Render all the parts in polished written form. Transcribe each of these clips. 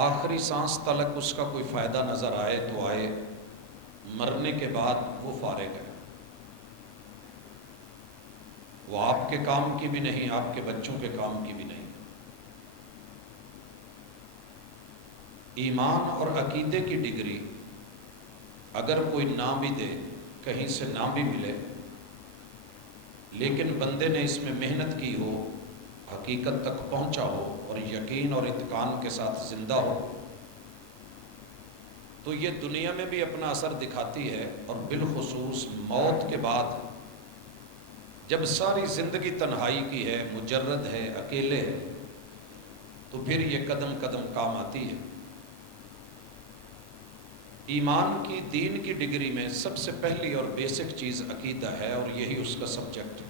آخری سانس تلک اس کا کوئی فائدہ نظر آئے تو آئے، مرنے کے بعد وہ فارغ ہے، وہ آپ کے کام کی بھی نہیں، آپ کے بچوں کے کام کی بھی نہیں۔ ایمان اور عقیدے کی ڈگری اگر کوئی نہ بھی دے، کہیں سے نہ بھی ملے، لیکن بندے نے اس میں محنت کی ہو، حقیقت تک پہنچا ہو اور یقین اور اتقان کے ساتھ زندہ ہو، تو یہ دنیا میں بھی اپنا اثر دکھاتی ہے، اور بالخصوص موت کے بعد جب ساری زندگی تنہائی کی ہے، مجرد ہے، اکیلے ہے، تو پھر یہ قدم قدم کام آتی ہے۔ ایمان کی، دین کی ڈگری میں سب سے پہلی اور بیسک چیز عقیدہ ہے، اور یہی اس کا سبجیکٹ ہے۔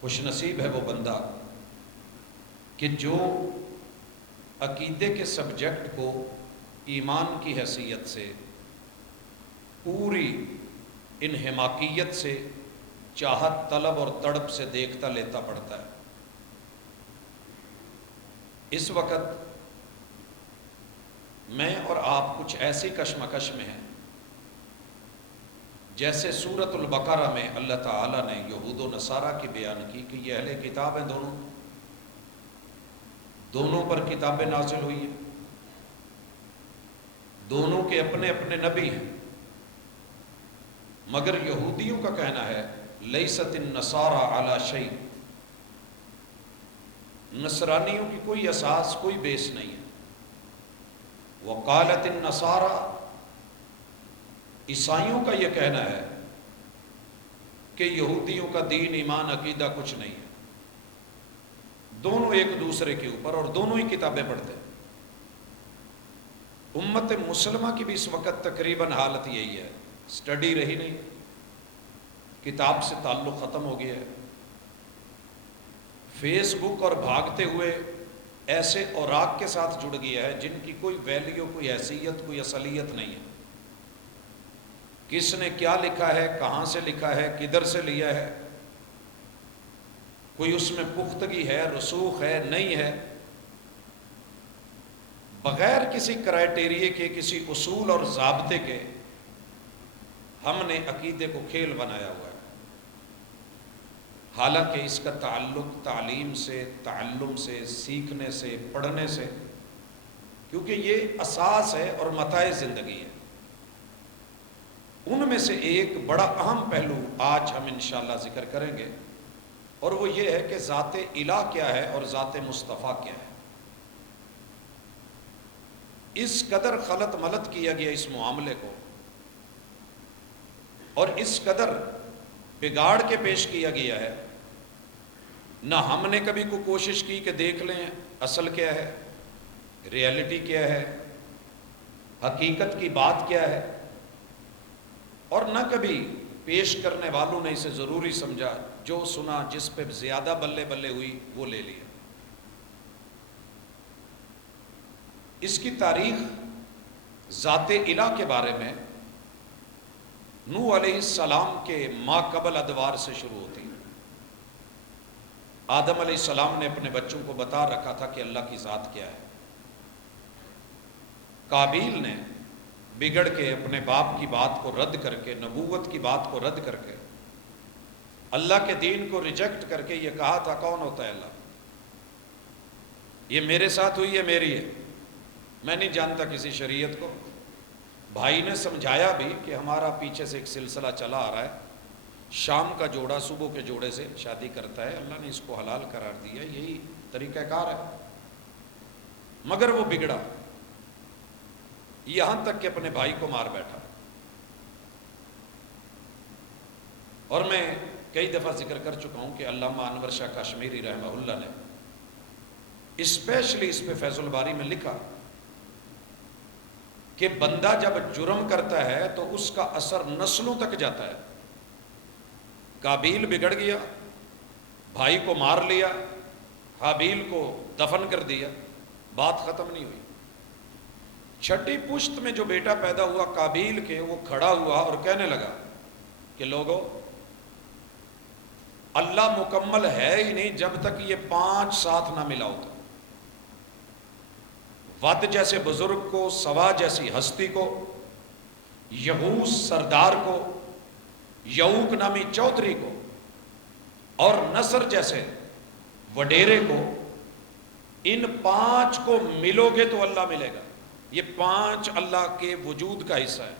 خوش نصیب ہے وہ بندہ کہ جو عقیدے کے سبجیکٹ کو ایمان کی حیثیت سے پوری انہماکیت سے، چاہت، طلب اور تڑپ سے دیکھتا لیتا پڑتا ہے۔ اس وقت میں اور آپ کچھ ایسی کشمکش میں ہیں جیسے سورۃ البقرہ میں اللہ تعالیٰ نے یہود و نصارہ کی بیان کی کہ یہ اہل کتاب ہیں، دونوں پر کتابیں نازل ہوئی ہیں، دونوں کے اپنے اپنے نبی ہیں، مگر یہودیوں کا کہنا ہے لیست النصارى علی شیء، نصرانیوں کی کوئی اساس، کوئی بیس نہیں ہے۔ وقالت النصارى، عیسائیوں کا یہ کہنا ہے کہ یہودیوں کا دین، ایمان، عقیدہ کچھ نہیں ہے۔ دونوں ایک دوسرے کے اوپر، اور دونوں ہی کتابیں پڑھتے ہیں۔ امت مسلمہ کی بھی اس وقت تقریباً حالت یہی ہے، سٹڈی رہی نہیں، کتاب سے تعلق ختم ہو گیا ہے، فیس بک اور بھاگتے ہوئے ایسے اوراق کے ساتھ جڑ گیا ہے جن کی کوئی ویلیو، کوئی حیثیت، کوئی اصلیت نہیں ہے۔ کس نے کیا لکھا ہے، کہاں سے لکھا ہے، کدھر سے لیا ہے، کوئی اس میں پختگی ہے، رسوخ ہے، نہیں ہے، بغیر کسی کرائٹیریے کے، کسی اصول اور ضابطے کے ہم نے عقیدے کو کھیل بنایا ہوا ہے، حالانکہ اس کا تعلق تعلیم سے، تعلم سے، سیکھنے سے، پڑھنے سے، کیونکہ یہ اساس ہے اور متاع زندگی ہے۔ ان میں سے ایک بڑا اہم پہلو آج ہم انشاءاللہ ذکر کریں گے، اور وہ یہ ہے کہ ذات الہ کیا ہے اور ذات مصطفیٰ کیا ہے۔ اس قدر خلط ملط کیا گیا اس معاملے کو، اور اس قدر بگاڑ کے پیش کیا گیا ہے، نہ ہم نے کبھی کوئی کوشش کی کہ دیکھ لیں اصل کیا ہے، ریئلٹی کیا ہے، حقیقت کی بات کیا ہے، اور نہ کبھی پیش کرنے والوں نے اسے ضروری سمجھا، جو سنا، جس پہ زیادہ بلے بلے ہوئی وہ لے لیا۔ اس کی تاریخ ذات الہ کے بارے میں نوح علیہ السلام کے ما قبل ادوار سے شروع ہوتی ہے۔ آدم علیہ السلام نے اپنے بچوں کو بتا رکھا تھا کہ اللہ کی ذات کیا ہے۔ قابیل نے بگڑ کے اپنے باپ کی بات کو رد کر کے، نبوت کی بات کو رد کر کے، اللہ کے دین کو ریجیکٹ کر کے یہ کہا تھا کون ہوتا ہے اللہ، یہ میرے ساتھ ہوئی ہے، میری ہے، میں نہیں جانتا کسی شریعت کو۔ بھائی نے سمجھایا بھی کہ ہمارا پیچھے سے ایک سلسلہ چلا آ رہا ہے، شام کا جوڑا صبح کے جوڑے سے شادی کرتا ہے، اللہ نے اس کو حلال قرار دیا، یہی طریقہ کار ہے، مگر وہ بگڑا یہاں تک کہ اپنے بھائی کو مار بیٹھا۔ اور میں کئی دفعہ ذکر کر چکا ہوں کہ علامہ انور شاہ کشمیری رحمہ اللہ نے اسپیشلی اس پہ فیض الباری میں لکھا کہ بندہ جب جرم کرتا ہے تو اس کا اثر نسلوں تک جاتا ہے۔ قابیل بگڑ گیا، بھائی کو مار لیا، حابیل کو دفن کر دیا، بات ختم نہیں ہوئی۔ چھٹی پشت میں جو بیٹا پیدا ہوا قابیل کے، وہ کھڑا ہوا اور کہنے لگا کہ لوگو، اللہ مکمل ہے ہی نہیں جب تک یہ 5 ساتھ نہ ملا ہوتا۔ ود جیسے بزرگ کو، سوا جیسی ہستی کو، یغوث سردار کو، یعوق نامی چودھری کو، اور نصر جیسے وڈیرے کو، ان 5 کو ملو گے تو اللہ ملے گا۔ یہ 5 اللہ کے وجود کا حصہ ہے،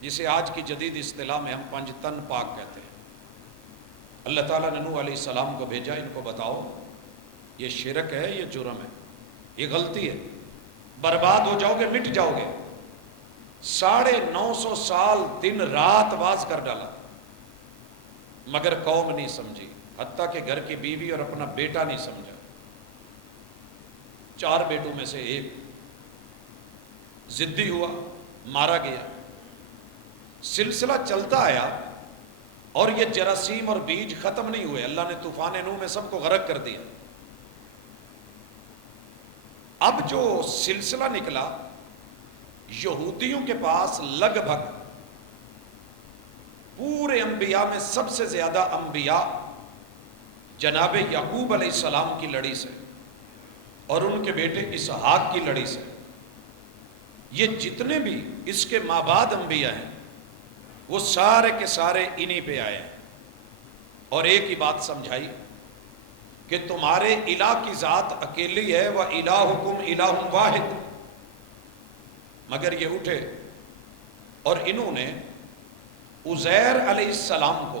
جسے آج کی جدید اصطلاح میں ہم 5 تن پاک کہتے ہیں۔ اللہ تعالیٰ نے نوح علیہ السلام کو بھیجا، ان کو بتاؤ یہ شرک ہے، یہ جرم ہے، یہ غلطی ہے، برباد ہو جاؤ گے، مٹ جاؤ گے۔ 950 سال دن رات واز کر ڈالا، مگر قوم نہیں سمجھی، حتیٰ کہ گھر کی بیوی اور اپنا بیٹا نہیں سمجھا۔ 4 بیٹوں میں سے ایک ضدی ہوا، مارا گیا۔ سلسلہ چلتا آیا اور یہ جراثیم اور بیج ختم نہیں ہوئے، اللہ نے طوفان نوح میں سب کو غرق کر دیا۔ اب جو سلسلہ نکلا، یہودیوں کے پاس لگ بھگ پورے انبیاء میں سب سے زیادہ انبیاء جناب یعقوب علیہ السلام کی لڑی سے اور ان کے بیٹے اسحاق کی لڑی سے، یہ جتنے بھی اس کے ماں بعد انبیاء ہیں وہ سارے کے سارے انہی پہ آئے ہیں، اور ایک ہی بات سمجھائی کہ تمہارے الہ کی ذات اکیلی ہے، وَإِلَٰهُكُمْ إِلَٰهٌ وَاحِدٌ۔ مگر یہ اٹھے اور انہوں نے عزیر علیہ السلام کو،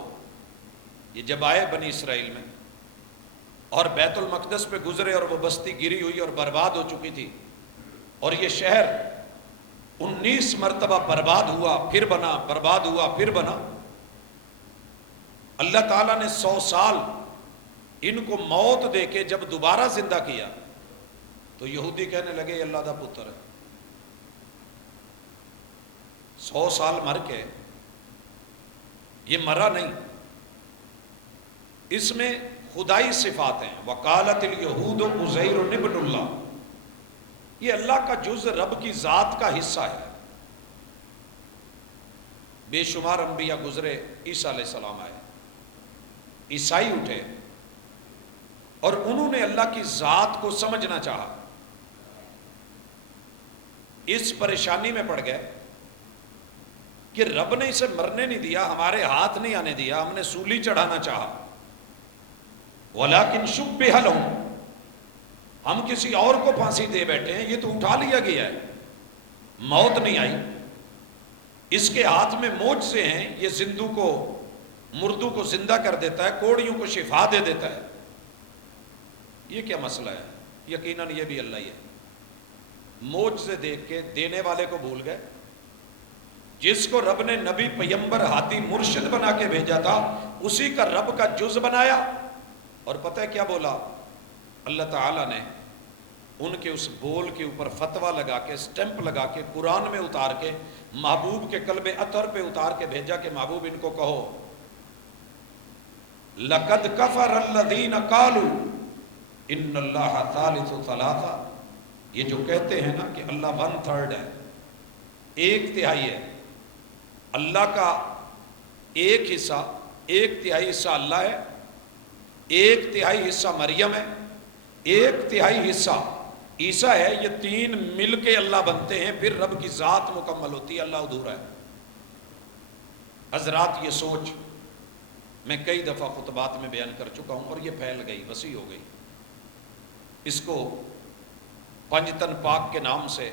یہ جب آئے بنی اسرائیل میں اور بیت المقدس پہ گزرے اور وہ بستی گری ہوئی اور برباد ہو چکی تھی، اور یہ شہر 19 مرتبہ برباد ہوا پھر بنا، برباد ہوا پھر بنا، اللہ تعالیٰ نے 100 سال ان کو موت دے کے جب دوبارہ زندہ کیا تو یہودی کہنے لگے یہ اللہ دا پتر ہے۔ 100 سال مر کے یہ مرا نہیں، اس میں خدائی صفات ہیں۔ وقالت الیہود عزیر ابن اللہ، یہ اللہ کا جز، رب کی ذات کا حصہ ہے۔ بے شمار انبیاء گزرے، عیسیٰ علیہ السلام آئے، عیسائی اٹھے اور انہوں نے اللہ کی ذات کو سمجھنا چاہا، اس پریشانی میں پڑ گئے کہ رب نے اسے مرنے نہیں دیا، ہمارے ہاتھ نہیں آنے دیا، ہم نے سولی چڑھانا چاہا، وَلَكِنْ شُبِّهَ لَهُمْ، ہم کسی اور کو پھانسی دے بیٹھے ہیں، یہ تو اٹھا لیا گیا ہے، موت نہیں آئی، اس کے ہاتھ میں معجزے ہیں، یہ زندوں کو، مردوں کو زندہ کر دیتا ہے، کوڑیوں کو شفا دے دیتا ہے، یہ کیا مسئلہ ہے؟ یقیناً یہ بھی اللہ ہی ہے۔ معجزے دیکھ کے دینے والے کو بھول گئے، جس کو رب نے نبی، پیمبر، ہادی، مرشد بنا کے بھیجا تھا، اسی کا رب کا جز بنایا، اور پتہ ہے کیا بولا؟ اللہ تعالیٰ نے ان کے اس بول کے اوپر فتویٰ لگا کے، سٹیمپ لگا کے، قرآن میں اتار کے، محبوب کے قلب اطہر پہ اتار کے بھیجا کہ محبوب ان کو کہو لَقَدْ كَفَرَ الَّذِينَ قَالُوا إِنَّ اللَّهَ ثَالِثُ ثَلَاثَةٍ، یہ جو کہتے ہیں نا کہ اللہ 1/3 ہے، 1/3 ہے، اللہ کا ایک حصہ، 1/3 حصہ اللہ ہے، 1/3 حصہ مریم ہے، 1/3 حصہ عیسیٰ ہے، یہ 3 مل کے اللہ بنتے ہیں، پھر رب کی ذات مکمل ہوتی ہے، اللہ ادھورا ہے۔ حضرات یہ سوچ میں کئی دفعہ خطبات میں بیان کر چکا ہوں اور یہ پھیل گئی، وسیع ہو گئی، اس کو 5 تن پاک کے نام سے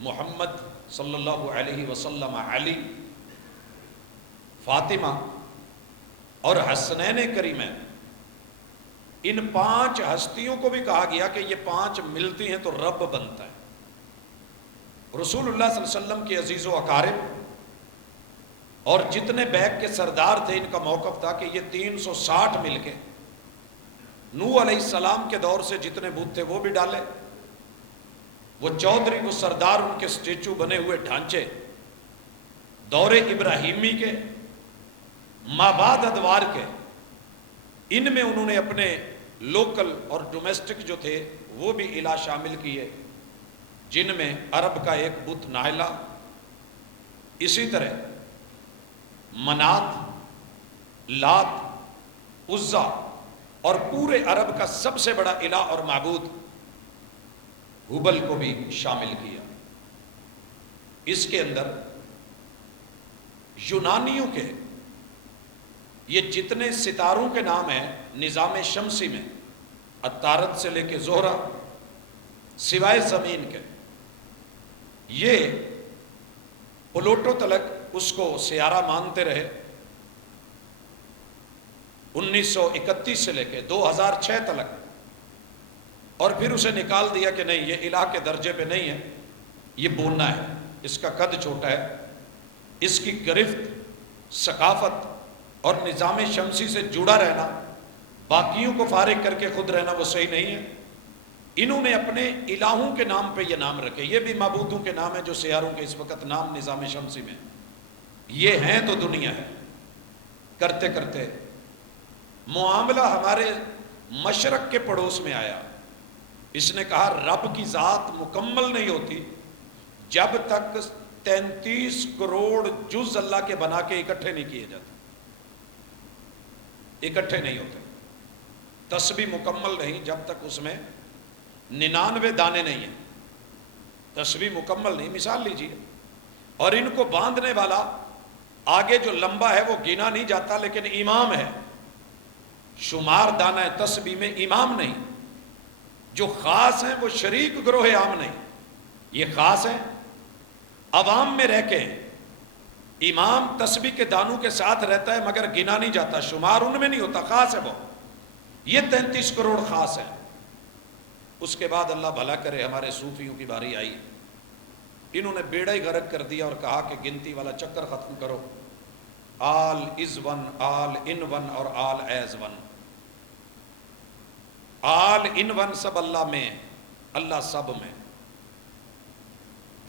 محمد صلی اللہ علیہ وسلم، علی، فاطمہ اور حسنین کریمین، ان 5 ہستیوں کو بھی کہا گیا کہ یہ 5 ملتی ہیں تو رب بنتا ہے۔ رسول اللہ صلی اللہ علیہ وسلم کے عزیز و اقارب اور جتنے بیگ کے سردار تھے، ان کا موقف تھا کہ یہ 360 مل کے نوح علیہ السلام کے دور سے جتنے بت تھے وہ بھی ڈالے، وہ چودھری، وہ سردار، ان کے سٹیچو بنے ہوئے ڈھانچے دور ابراہیمی کے، مابعد ادوار کے، ان میں انہوں نے اپنے لوکل اور ڈومیسٹک جو تھے وہ بھی الہ شامل کیے، جن میں عرب کا ایک بت نائلہ، اسی طرح منات، لات، عزا، اور پورے عرب کا سب سے بڑا الہ اور معبود ہبل کو بھی شامل کیا۔ اس کے اندر یونانیوں کے یہ جتنے ستاروں کے نام ہیں نظام شمسی میں، عطارد سے لے کے زہرہ، سوائے زمین کے، یہ پلوٹو تلک اس کو سیارہ مانتے رہے 1931 سے لے کے 2006 تلک، اور پھر اسے نکال دیا کہ نہیں یہ الہ کے درجے پہ نہیں ہے، یہ بوننا ہے، اس کا قد چھوٹا ہے، اس کی گرفت ثقافت اور نظام شمسی سے جڑا رہنا، باقیوں کو فارغ کر کے خود رہنا، وہ صحیح نہیں ہے۔ انہوں نے اپنے الہوں کے نام پہ یہ نام رکھے، یہ بھی معبودوں کے نام ہیں جو سیاروں کے اس وقت نام نظام شمسی میں، یہ ہیں تو دنیا ہے۔ کرتے کرتے معاملہ ہمارے مشرق کے پڑوس میں آیا۔ اس نے کہا رب کی ذات مکمل نہیں ہوتی جب تک 33 کروڑ جز اللہ کے بنا کے اکٹھے نہیں کیے جاتے، اکٹھے نہیں ہوتے۔ تسبیح مکمل نہیں جب تک اس میں 99 دانے نہیں ہیں، تسبیح مکمل نہیں۔ مثال لیجیے، اور ان کو باندھنے والا آگے جو لمبا ہے وہ گنا نہیں جاتا لیکن امام ہے، شمار دانہ تسبیح میں امام نہیں۔ جو خاص ہیں وہ شریک گروہ عام نہیں، یہ خاص ہیں عوام میں رہ کے، امام تسبیح کے دانوں کے ساتھ رہتا ہے مگر گنا نہیں جاتا، شمار ان میں نہیں ہوتا، خاص ہے وہ، یہ 33 کروڑ خاص ہیں۔ اس کے بعد اللہ بھلا کرے ہمارے صوفیوں کی باری آئی، انہوں نے بیڑا ہی غرق کر دیا اور کہا کہ گنتی والا چکر ختم کرو، آل is one, all in one اور all is one. All in one سب اللہ میں، اللہ سب میں،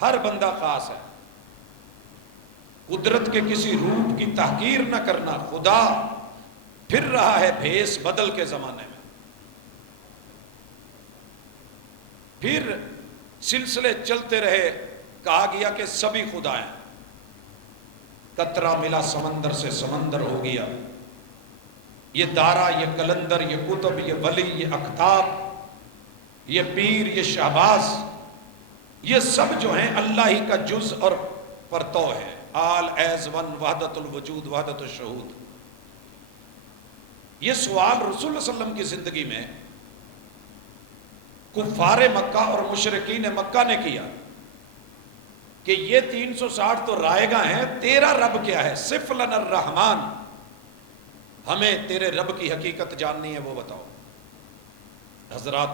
ہر بندہ خاص ہے۔ قدرت کے کسی روپ کی تحقیر نہ کرنا، خدا پھر رہا ہے بھیس بدل کے زمانے میں۔ پھر سلسلے چلتے رہے، کہا گیا کہ سبھی خدا ہیں، قطرہ ملا سمندر سے سمندر ہو گیا، یہ دارا، یہ کلندر، یہ کتب، یہ ولی، یہ اقطاب، یہ پیر، یہ شہباز، یہ سب جو ہیں اللہ ہی کا جز اور پرتو ہے، آل ایز ون، وحدت الوجود، وحدت الشہود۔ یہ سوال رسول اللہ صلی اللہ علیہ وسلم کی زندگی میں کفار مکہ اور مشرکین مکہ نے کیا کہ یہ 360 تو رائے گاں ہیں، تیرا رب کیا ہے؟ صف لنا الرحمن، ہمیں تیرے رب کی حقیقت جاننی ہے، وہ بتاؤ۔ حضرات،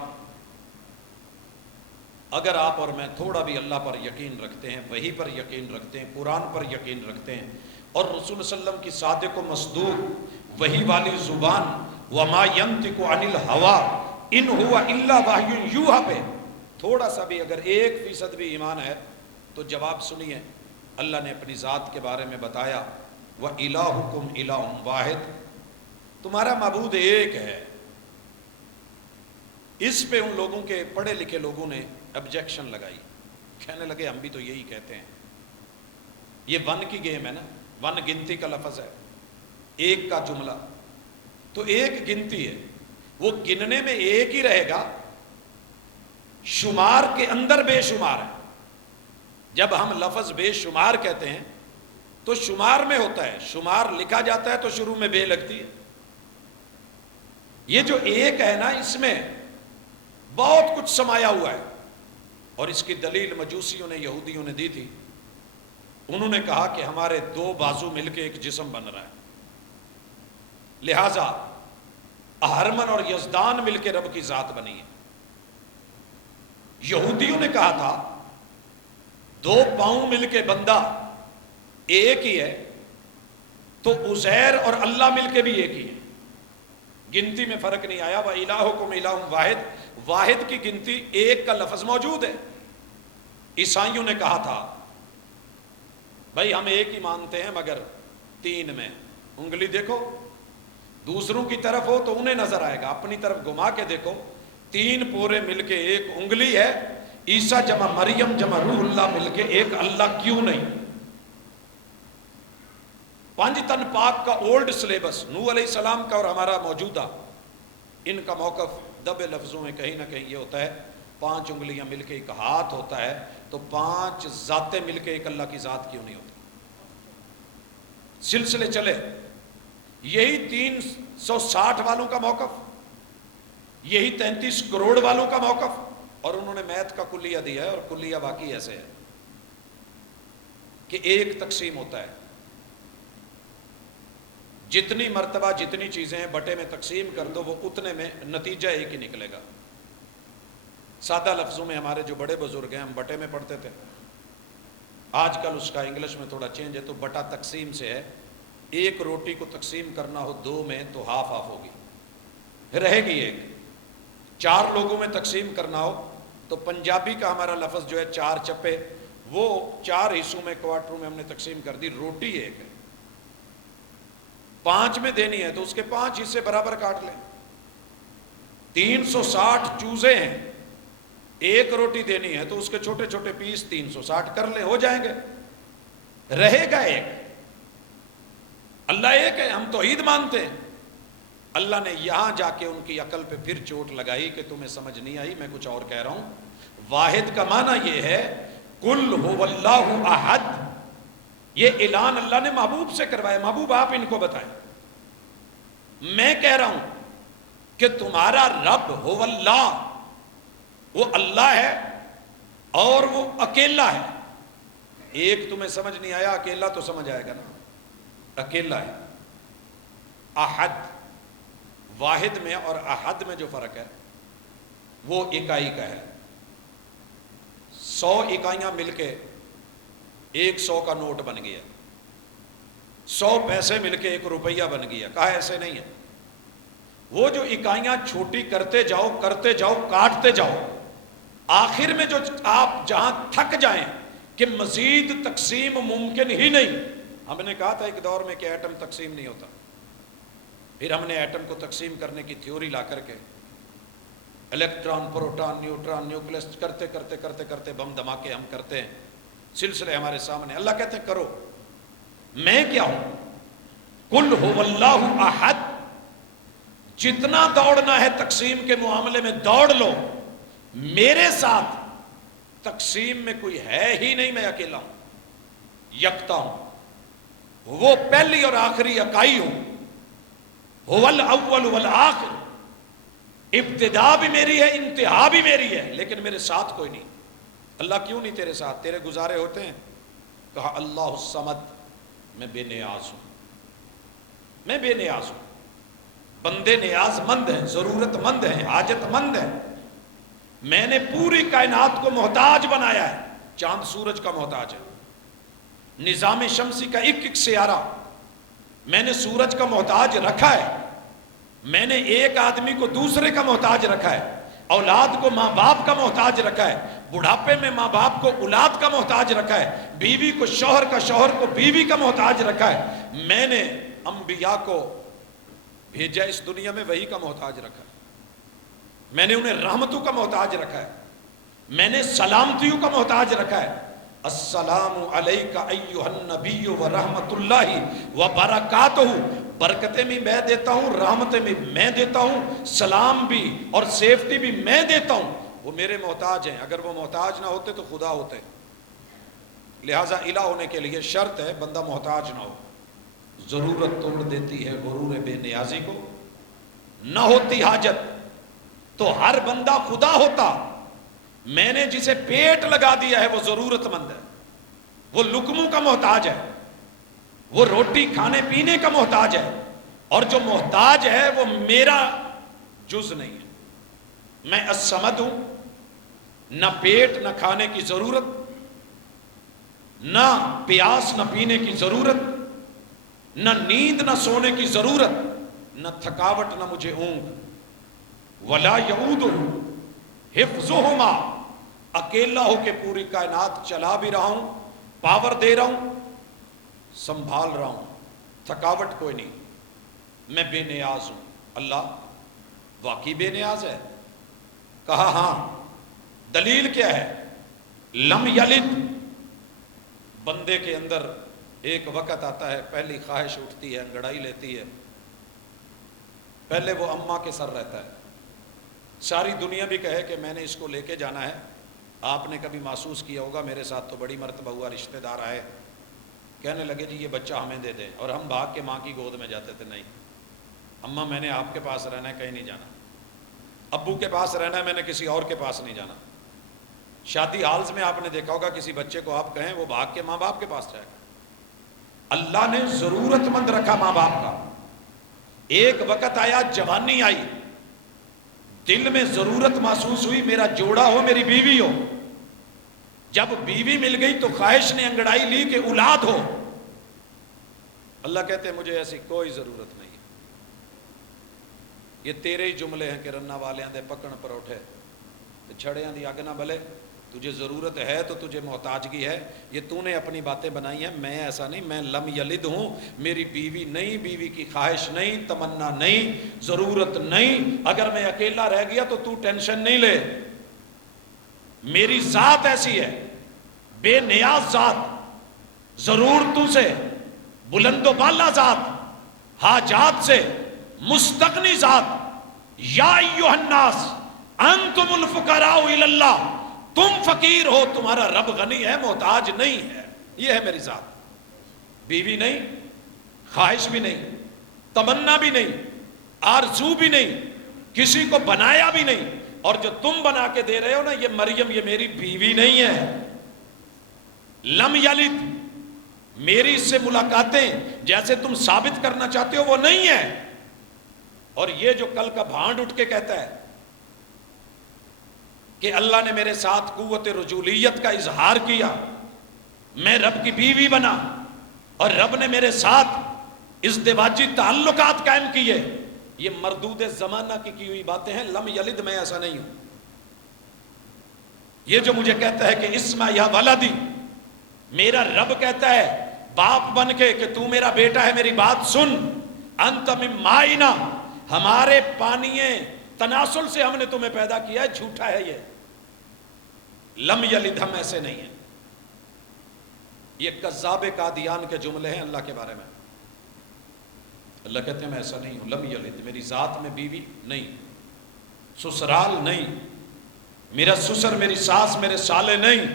اگر آپ اور میں تھوڑا بھی اللہ پر یقین رکھتے ہیں، وحی پر یقین رکھتے ہیں، قرآن پر یقین رکھتے ہیں، اور رسول صلی اللہ علیہ وسلم کی صادق و مصدوق وحی والی زبان وما ينطق عن الهوى ان هو الا وحی یوحی پہ تھوڑا سا بھی اگر 1% بھی ایمان ہے تو جواب سنیے، اللہ نے اپنی ذات کے بارے میں بتایا، وَإِلَٰهُكُمْ إِلَٰهٌ وَاحِدٌ، تمہارا معبود ایک ہے۔ اس پہ ان لوگوں کے پڑھے لکھے لوگوں نے آبجیکشن لگائی، کہنے لگے ہم بھی تو یہی کہتے ہیں، یہ ون کی گیم ہے نا، ون گنتی کا لفظ ہے، ایک کا جملہ، تو ایک گنتی ہے، وہ گننے میں ایک ہی رہے گا، شمار کے اندر بے شمار ہے۔ جب ہم لفظ بے شمار کہتے ہیں تو شمار میں ہوتا ہے، شمار لکھا جاتا ہے تو شروع میں بے لگتی ہے۔ یہ جو ایک ہے نا، اس میں بہت کچھ سمایا ہوا ہے، اور اس کی دلیل مجوسیوں نے، یہودیوں نے دی تھی۔ انہوں نے کہا کہ ہمارے 2 بازو مل کے ایک جسم بن رہا ہے، لہذا اہرمن اور یزدان مل کے رب کی ذات بنی ہے۔ یہودیوں نے کہا تھا 2 پاؤں مل کے بندہ ایک ہی ہے، تو عزیر اور اللہ مل کے بھی ایک ہی ہے، گنتی میں فرق نہیں آیا۔ وَإِلَٰهُكُمْ إِلَٰهٌ وَاحِدٌ، واحد کی گنتی ایک کا لفظ موجود ہے۔ عیسائیوں نے کہا تھا بھائی ہم ایک ہی مانتے ہیں مگر 3 میں، انگلی دیکھو، دوسروں کی طرف ہو تو انہیں نظر آئے گا، اپنی طرف گھما کے دیکھو، 3 پورے مل کے ایک انگلی ہے۔ عیسیٰ جمع مریم جمع روح اللہ مل کے ایک اللہ کیوں نہیں؟ 5 تن پاک کا اولڈ سلیبس، نوح علیہ السلام کا اور ہمارا موجودہ، ان کا موقف دبے لفظوں میں کہیں نہ کہیں یہ ہوتا ہے 5 انگلیاں مل کے ایک ہاتھ ہوتا ہے تو 5 ذاتیں مل کے ایک اللہ کی ذات کیوں نہیں ہوتی؟ سلسلے چلے. یہی 360 والوں کا موقف، یہی 33 کروڑ والوں کا موقف، اور انہوں نے میتھ کا کلیہ دیا ہے، اور کلیہ واقعی ایسے ہے کہ ایک تقسیم ہوتا ہے، جتنی مرتبہ جتنی چیزیں ہیں بٹے میں تقسیم کر دو وہ اتنے میں نتیجہ ایک ہی نکلے گا. سادہ لفظوں میں ہمارے جو بڑے بزرگ ہیں، ہم بٹے میں پڑھتے تھے، آج کل اس کا انگلش میں تھوڑا چینج ہے، تو بٹا تقسیم سے ہے. ایک روٹی کو تقسیم کرنا ہو 2 میں تو ہاف ہاف ہوگی، رہے گی ایک. 4 لوگوں میں تقسیم کرنا ہو تو پنجابی کا ہمارا لفظ جو ہے 4 چپے، وہ 4 حصوں میں کوارٹروں میں ہم نے تقسیم کر دی، روٹی ایک ہے. 5 میں دینی ہے تو اس کے 5 حصے برابر کاٹ لیں. 360 چوزے ہیں، ایک روٹی دینی ہے تو اس کے چھوٹے چھوٹے پیس 360 کر لیں، ہو جائیں گے. رہے گا ایک. اللہ ایک ہے، ہم توحید مانتے ہیں. اللہ نے یہاں جا کے ان کی عقل پہ پھر چوٹ لگائی کہ تمہیں سمجھ نہیں آئی، میں کچھ اور کہہ رہا ہوں. واحد کا معنی یہ ہے قل هو اللہ احد. یہ اعلان اللہ نے محبوب سے کروایا. محبوب آپ ان کو بتائیں. میں کہہ رہا ہوں کہ تمہارا رب هو اللہ، وہ اللہ ہے اور وہ اکیلا ہے. ایک تمہیں سمجھ نہیں آیا، اکیلا تو سمجھ آئے گا نا. اکیلا ہے. احد، واحد میں اور احد میں جو فرق ہے وہ اکائی کا ہے. 100 اکائیاں مل کے 100 کا نوٹ بن گیا، 100 پیسے مل کے 1 روپیہ بن گیا. کہا ایسے نہیں ہے. وہ جو اکائیاں چھوٹی کرتے جاؤ کاٹتے جاؤ، آخر میں جو آپ جہاں تھک جائیں کہ مزید تقسیم ممکن ہی نہیں. ہم نے کہا تھا ایک دور میں کہ ایٹم تقسیم نہیں ہوتا، پھر ہم نے ایٹم کو تقسیم کرنے کی تھیوری لا کر کے الیکٹران، پروٹان، نیوٹران، نیوکلس کرتے کرتے کرتے کرتے بم دھماکے ہم کرتے ہیں. سلسلے ہمارے سامنے. اللہ کہتے ہیں کرو. میں کیا ہوں؟ قل هو اللہ احد. جتنا دوڑنا ہے تقسیم کے معاملے میں دوڑ لو، میرے ساتھ تقسیم میں کوئی ہے ہی نہیں. میں اکیلا ہوں، یکتا ہوں. وہ پہلی اور آخری اکائی ہوں. هو الاول والآخر. ابتدا بھی میری ہے، انتہا بھی میری ہے، لیکن میرے ساتھ کوئی نہیں. اللہ کیوں نہیں تیرے ساتھ؟ تیرے گزارے ہوتے ہیں. کہا اللہ الصمد، میں بے نیاز ہوں. میں بے نیاز ہوں. بندے نیاز مند ہیں، ضرورت مند ہیں، حاجت مند ہیں. میں نے پوری کائنات کو محتاج بنایا ہے. چاند سورج کا محتاج ہے، نظام شمسی کا ایک ایک سیارہ میں نے سورج کا محتاج رکھا ہے. میں نے ایک آدمی کو دوسرے کا محتاج رکھا ہے، اولاد کو ماں باپ کا محتاج رکھا ہے، بڑھاپے میں ماں باپ کو اولاد کا محتاج رکھا ہے، بیوی کو شوہر کا، شوہر کو بیوی کا محتاج رکھا ہے. میں نے انبیاء کو بھیجا اس دنیا میں، وہی کا محتاج رکھا ہے. میں نے انہیں رحمتوں کا محتاج رکھا ہے. میں نے سلامتیوں کا محتاج رکھا ہے. السلام علیکہ ایہا النبی و رحمت اللہ و برکاتہ. برکتیں بھی میں دیتا ہوں، رحمتیں بھی میں دیتا ہوں، سلام بھی اور سیفٹی بھی میں دیتا ہوں. وہ میرے محتاج ہیں. اگر وہ محتاج نہ ہوتے تو خدا ہوتے. لہٰذا الہ ہونے کے لیے شرط ہے بندہ محتاج نہ ہو. ضرورت توڑ دیتی ہے غرور بے نیازی کو. نہ ہوتی حاجت تو ہر بندہ خدا ہوتا. میں نے جسے پیٹ لگا دیا ہے وہ ضرورت مند ہے، وہ لقموں کا محتاج ہے، وہ روٹی کھانے پینے کا محتاج ہے. اور جو محتاج ہے وہ میرا جز نہیں ہے. میں الصمد ہوں. نہ پیٹ نہ کھانے کی ضرورت، نہ پیاس نہ پینے کی ضرورت، نہ نیند نہ سونے کی ضرورت، نہ تھکاوٹ نہ مجھے اونگ. ولا یعود حفظہما. اکیلا ہو کے پوری کائنات چلا بھی رہا ہوں، پاور دے رہا ہوں، سنبھال رہا ہوں. تھکاوٹ کوئی نہیں. میں بے نیاز ہوں. اللہ واقعی بے نیاز ہے؟ کہا ہاں. دلیل کیا ہے؟ لم یلد. بندے کے اندر ایک وقت آتا ہے، پہلی خواہش اٹھتی ہے، انگڑائی لیتی ہے. پہلے وہ اماں کے سر رہتا ہے، ساری دنیا بھی کہے کہ میں نے اس کو لے کے جانا ہے، آپ نے کبھی محسوس کیا ہوگا میرے ساتھ تو بڑی مرتبہ ہوا، رشتہ دار آئے کہنے لگے جی یہ بچہ ہمیں دے دیں، اور ہم بھاگ کے ماں کی گود میں جاتے تھے، نہیں اماں میں نے آپ کے پاس رہنا ہے، کہیں نہیں جانا، ابو کے پاس رہنا ہے، میں نے کسی اور کے پاس نہیں جانا۔ شادی ہالز میں آپ نے دیکھا ہوگا کسی بچے کو آپ کہیں وہ بھاگ کے ماں باپ کے پاس جائے گا۔ اللہ نے ضرورت مند رکھا ماں باپ کا۔ ایک وقت آیا، جوانی آئی، دل میں ضرورت محسوس ہوئی میرا جوڑا ہو، میری بیوی ہو۔ جب بیوی مل گئی تو خواہش نے انگڑائی لی کہ اولاد ہو۔ اللہ کہتے ہیں مجھے ایسی کوئی ضرورت نہیں ہے، یہ تیرے ہی جملے ہیں کہ رنا والیاں دے پکڑ پروٹھے چھڑیاں دی اگ نہ بلے، تجھے ضرورت ہے تو تجھے محتاجگی ہے، یہ تو نے اپنی باتیں بنائی ہیں، میں ایسا نہیں، میں لم یلد ہوں، میری بیوی نہیں، بیوی کی خواہش نہیں، تمنا نہیں، ضرورت نہیں، اگر میں اکیلا رہ گیا تو تو ٹینشن نہیں لے، میری ذات ایسی ہے، بے نیاز ذات، ضرورتوں سے بلند و بالا ذات، حاجات سے مستغنی ذات۔ یا ایھا الناس انتم الفقراء الی اللہ، تم فقیر ہو، تمہارا رب غنی ہے، محتاج نہیں ہے، یہ ہے میری ذات۔ بیوی نہیں، خواہش بھی نہیں، تمنا بھی نہیں، آرزو بھی نہیں، کسی کو بنایا بھی نہیں، اور جو تم بنا کے دے رہے ہو نا یہ مریم، یہ میری بیوی نہیں ہے۔ لم یلد، میری اس سے ملاقاتیں جیسے تم ثابت کرنا چاہتے ہو وہ نہیں ہے۔ اور یہ جو کل کا بھانڈ اٹھ کے کہتا ہے کہ اللہ نے میرے ساتھ قوت رجولیت کا اظہار کیا، میں رب کی بیوی بنا اور رب نے میرے ساتھ ازدواجی تعلقات قائم کیے، یہ مردود زمانہ کی ہوئی باتیں ہیں۔ لم یلد، میں ایسا نہیں ہوں۔ یہ جو مجھے کہتا ہے کہ اسمع یا ولدی، میرا رب کہتا ہے باپ بن کے کہ تو میرا بیٹا ہے، میری بات سن، انت من مائنا، ہمارے پانی تناسل سے ہم نے تمہیں پیدا کیا ہے، جھوٹا ہے یہ۔ لم یلد، ہم ایسے نہیں ہیں۔ یہ کذاب قادیان کے جملے ہیں اللہ کے بارے میں۔ اللہ کہتے ہیں میں ایسا نہیں ہوں، لم یلد، میری ذات میں بیوی نہیں، سسرال نہیں، میرا سسر میری ساس میرے سالے نہیں،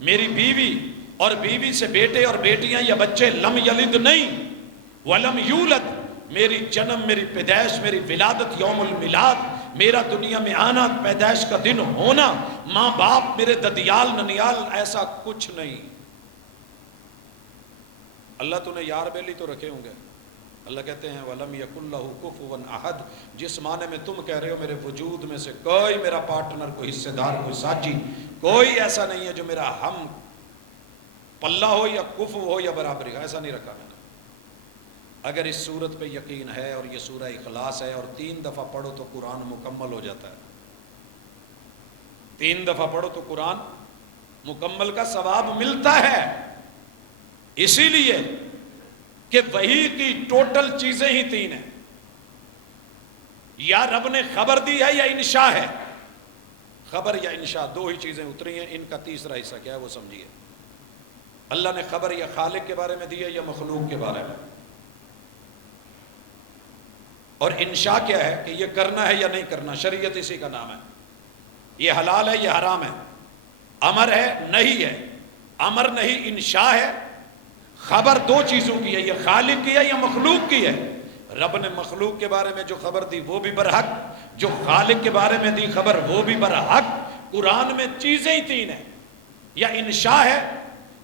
میری بیوی اور بیوی سے بیٹے اور بیٹیاں یا بچے لم یلد نہیں، ولم یولد، میری جنم، میری پیدائش، میری ولادت، یوم المیلاد، میرا دنیا میں آنا، پیدائش کا دن ہونا، ماں باپ میرے ددیال ننیال، ایسا کچھ نہیں۔ اللہ تو نے یار بیلی تو رکھے ہوں گے۔ اللہ کہتے ہیں وَلَمْ يَكُنْ لَهُ كُفُوًا أَحَدٌ، جس معنی میں تم کہہ رہے ہو میرے وجود میں سے کوئی میرا پارٹنر، کوئی حصے دار، کوئی ساتھی، کوئی ایسا نہیں ہے جو میرا ہم پلہ ہو یا کفو ہو یا برابری ہو، ایسا نہیں رکھا میں نے۔ اگر اس صورت پہ یقین ہے اور یہ سورہ اخلاص ہے اور 3 دفعہ پڑھو تو قرآن مکمل ہو جاتا ہے۔ 3 دفعہ پڑھو تو قرآن مکمل کا ثواب ملتا ہے، اسی لیے کہ وحی کی ٹوٹل چیزیں ہی 3 ہیں، یا رب نے خبر دی ہے یا انشاء ہے۔ خبر یا انشاء 2 ہی چیزیں اتری ہیں، ان کا تیسرا حصہ کیا ہے وہ سمجھیے۔ اللہ نے خبر یا خالق کے بارے میں دی ہے یا مخلوق کے بارے میں، اور انشاء کیا ہے کہ یہ کرنا ہے یا نہیں کرنا، شریعت اسی کا نام ہے۔ یہ حلال ہے، یہ حرام ہے، امر ہے نہیں ہے، امر نہیں انشاء ہے۔ خبر 2 چیزوں کی ہے، یہ خالق کی ہے یا مخلوق کی ہے۔ رب نے مخلوق کے بارے میں جو خبر دی وہ بھی برحق، جو خالق کے بارے میں دی خبر وہ بھی برحق۔ قرآن میں چیزیں ہی 3 ہیں، یا انشاء ہے،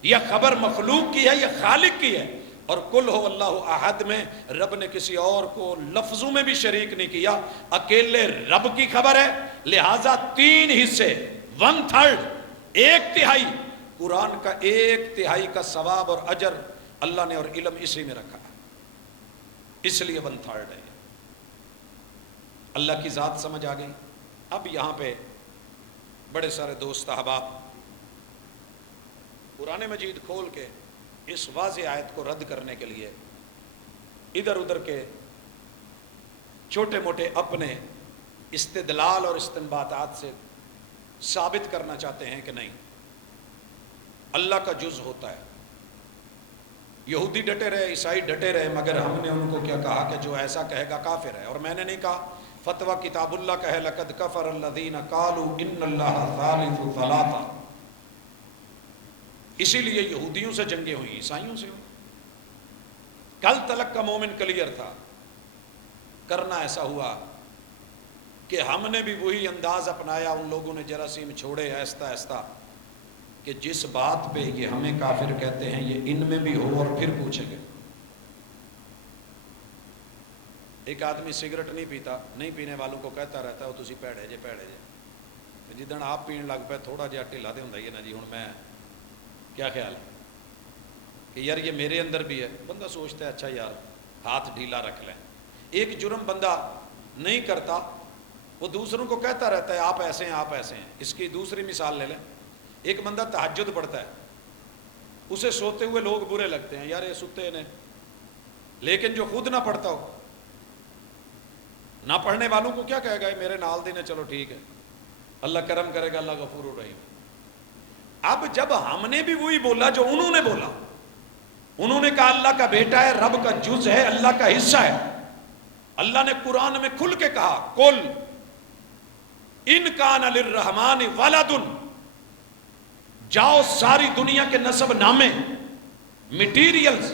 یا خبر مخلوق کی ہے، یا خالق کی ہے۔ اور قل هو اللہ احد میں رب نے کسی اور کو لفظوں میں بھی شریک نہیں کیا، اکیلے رب کی خبر ہے، لہٰذا 3 حصے، 1/3، 1/3 قرآن کا 1/3 کا ثواب اور اجر اللہ نے اور علم اسی میں رکھا ہے، اس لیے 1/3 ہے۔ اللہ کی ذات سمجھ آ گئی۔ اب یہاں پہ بڑے سارے دوست احباب قرآن مجید کھول کے اس واضح آیت کو رد کرنے کے لیے ادھر ادھر کے چھوٹے موٹے اپنے استدلال اور استنباطات سے ثابت کرنا چاہتے ہیں کہ نہیں، اللہ کا جز ہوتا ہے۔ یہودی ڈٹے رہے، عیسائی ڈٹے رہے، مگر ہم نے ان کو کیا کہا کہ جو ایسا کہے گا کافر ہے، اور میں نے نہیں کہا فتویٰ کتاب اللہ کا ہے لقد کفر الذین قالوا ان اللہ ثالث ثلاثہ. اسی لیے یہودیوں سے جنگیں ہوئی، عیسائیوں سے ہوئی. کل تلک کا مومن کلیئر تھا، کرنا ایسا ہوا کہ ہم نے بھی وہی انداز اپنایا، ان لوگوں نے جراثیم چھوڑے آہستہ آہستہ، کہ جس بات پہ یہ ہمیں کافر کہتے ہیں یہ ان میں بھی ہو، اور پھر پوچھیں گے. ایک آدمی سگریٹ نہیں پیتا، نہیں پینے والوں کو کہتا رہتا ہے وہ تسی پیڑے جے پیڑے جے، جدن آپ پین لگ پہ تھوڑا جہا ٹھلا دے ہوں نا جی ہوں میں کیا خیال ہے کہ یار یہ میرے اندر بھی ہے. بندہ سوچتا ہے اچھا یار ہاتھ ڈھیلا رکھ لیں. ایک جرم بندہ نہیں کرتا، وہ دوسروں کو کہتا رہتا ہے آپ ایسے ہیں آپ ایسے ہیں. اس کی دوسری مثال لے لیں، ایک بندہ تہجد پڑھتا ہے، اسے سوتے ہوئے لوگ برے لگتے ہیں، یار یہ ستے نے، لیکن جو خود نہ پڑھتا ہو، نہ پڑھنے والوں کو کیا کہے گا میرے نال دین ہے، چلو ٹھیک ہے اللہ کرم کرے گا، اللہ غفور الرحیم. اب جب ہم نے بھی وہی بولا جو انہوں نے بولا، انہوں نے کہا اللہ کا بیٹا ہے، رب کا جز ہے، اللہ کا حصہ ہے. اللہ نے قرآن میں کھل کے کہا قل ان کان للرحمن ولد، جاؤ ساری دنیا کے نسب نامے، مٹیریلز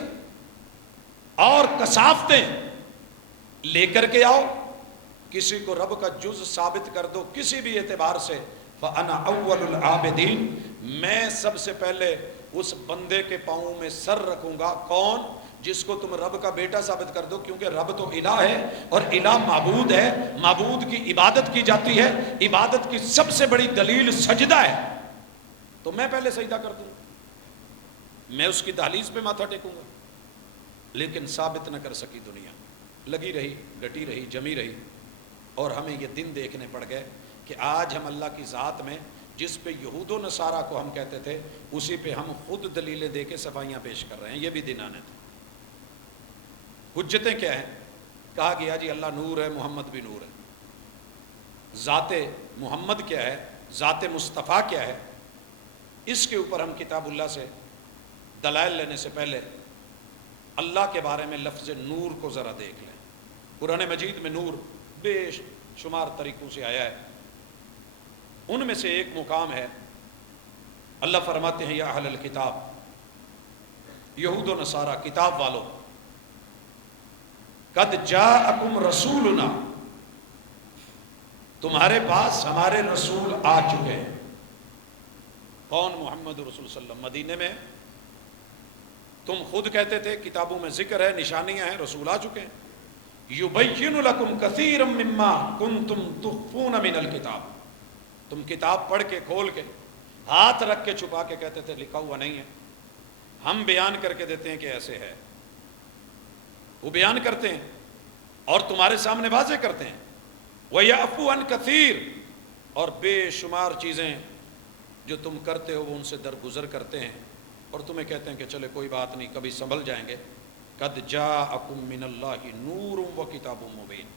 اور کثافتیں لے کر کے آؤ، کسی کو رب کا جز ثابت کر دو کسی بھی اعتبار سے، فَأَنَا أَوَّلُ الْعَابِدِينَ، میں سب سے پہلے اس بندے کے پاؤں میں سر رکھوں گا. کون؟ جس کو تم رب کا بیٹا ثابت کر دو، کیونکہ رب تو الہ ہے اور الہ معبود ہے، معبود کی عبادت کی جاتی ہے، عبادت کی سب سے بڑی دلیل سجدہ ہے. تو میں پہلے سجدہ کر دوں، میں اس کی دہلیز پہ ماتھا ٹیکوں گا. لیکن ثابت نہ کر سکی دنیا، لگی رہی ڈٹی رہی جمی رہی، اور ہمیں یہ دن دیکھنے پڑ گئے کہ آج ہم اللہ کی ذات میں جس پہ یہود و نصارہ کو ہم کہتے تھے، اسی پہ ہم خود دلیلیں دے کے صفائیاں پیش کر رہے ہیں. یہ بھی دن آنے تھے. حجتیں کیا ہیں؟ کہا گیا جی اللہ نور ہے، محمد بھی نور ہے. ذات محمد کیا ہے، ذات مصطفیٰ کیا ہے، اس کے اوپر ہم کتاب اللہ سے دلائل لینے سے پہلے اللہ کے بارے میں لفظ نور کو ذرا دیکھ لیں. قرآن مجید میں نور بے شمار طریقوں سے آیا ہے. ان میں سے ایک مقام ہے، اللہ فرماتے ہیں یا اہل الکتاب، یہود و نصارہ کتاب والو، قد جاءکم رسولنا، تمہارے پاس ہمارے رسول آ چکے ہیں. کون؟ محمد رسول صلی اللہ علیہ وسلم. مدینے میں تم خود کہتے تھے کتابوں میں ذکر ہے، نشانیاں ہیں، رسول آ چکے ہیں. یبین لکم کثیرا مما کنتم تخفون من الکتاب، تم کتاب پڑھ کے کھول کے ہاتھ رکھ کے چھپا کے کہتے تھے لکھا ہوا نہیں ہے، ہم بیان کر کے دیتے ہیں کہ ایسے ہے. وہ بیان کرتے ہیں اور تمہارے سامنے واضح کرتے ہیں. وَيَعْفُو عَنْ كَثِيرٍ، اور بے شمار چیزیں جو تم کرتے ہو وہ ان سے درگزر کرتے ہیں اور تمہیں کہتے ہیں کہ چلے کوئی بات نہیں کبھی سنبھل جائیں گے. قَدْ جَاءَكُم مِّنَ اللَّهِ نُورٌ وَكِتَابٌ مُّبِينٌ،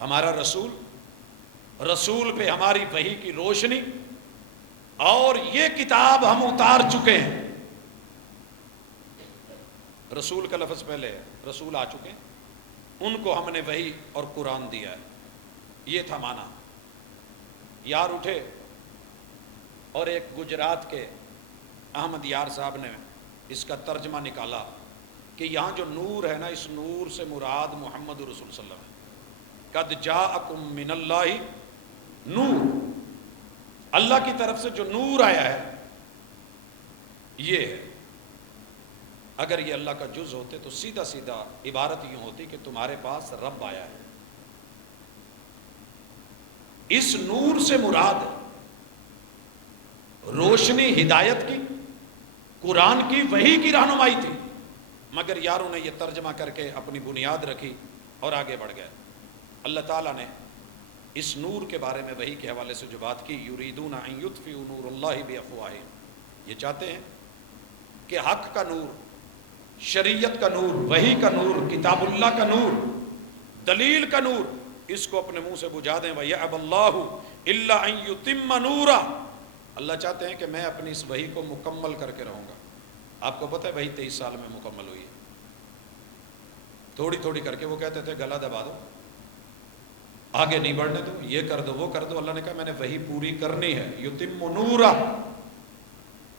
ہمارا رسول پہ ہماری وحی کی روشنی اور یہ کتاب ہم اتار چکے ہیں. رسول کا لفظ پہلے ہے، رسول آ چکے ہیں، ان کو ہم نے وحی اور قرآن دیا ہے. یہ تھا معنی. یار اٹھے اور ایک گجرات کے احمد یار صاحب نے اس کا ترجمہ نکالا کہ یہاں جو نور ہے نا، اس نور سے مراد محمد رسول صلی اللہ علیہ وسلم ہے. قد جاءکم من اللہ نور، اللہ کی طرف سے جو نور آیا ہے یہ ہے. اگر یہ اللہ کا جز ہوتے تو سیدھا سیدھا عبارت یوں ہوتی کہ تمہارے پاس رب آیا ہے. اس نور سے مراد روشنی ہدایت کی، قرآن کی، وحی کی رہنمائی تھی. مگر یاروں نے یہ ترجمہ کر کے اپنی بنیاد رکھی اور آگے بڑھ گئے. اللہ تعالیٰ نے اس نور کے بارے میں وحی کے حوالے سے جو بات کی، یریدون ان یطفئوا نور اللہ بافواہہم، یہ چاہتے ہیں کہ حق کا نور، شریعت کا نور، وحی کا نور، کتاب اللہ کا نور، دلیل کا نور، اس کو اپنے منہ سے بجھا دیں. وَيَأْبَى اللَّهُ إِلَّا أَن يُتِمَّ نُورَهُ، اللہ چاہتے ہیں کہ میں اپنی اس وحی کو مکمل کر کے رہوں گا. آپ کو پتہ ہے وحی 23 سال میں مکمل ہوئی ہے. تھوڑی تھوڑی کر کے وہ کہتے تھے گلا دبا دو، آگے نہیں بڑھنے دو، یہ کر دو وہ کر دو۔ اللہ نے کہا میں نے وہی پوری کرنی ہے، یتم نورہ،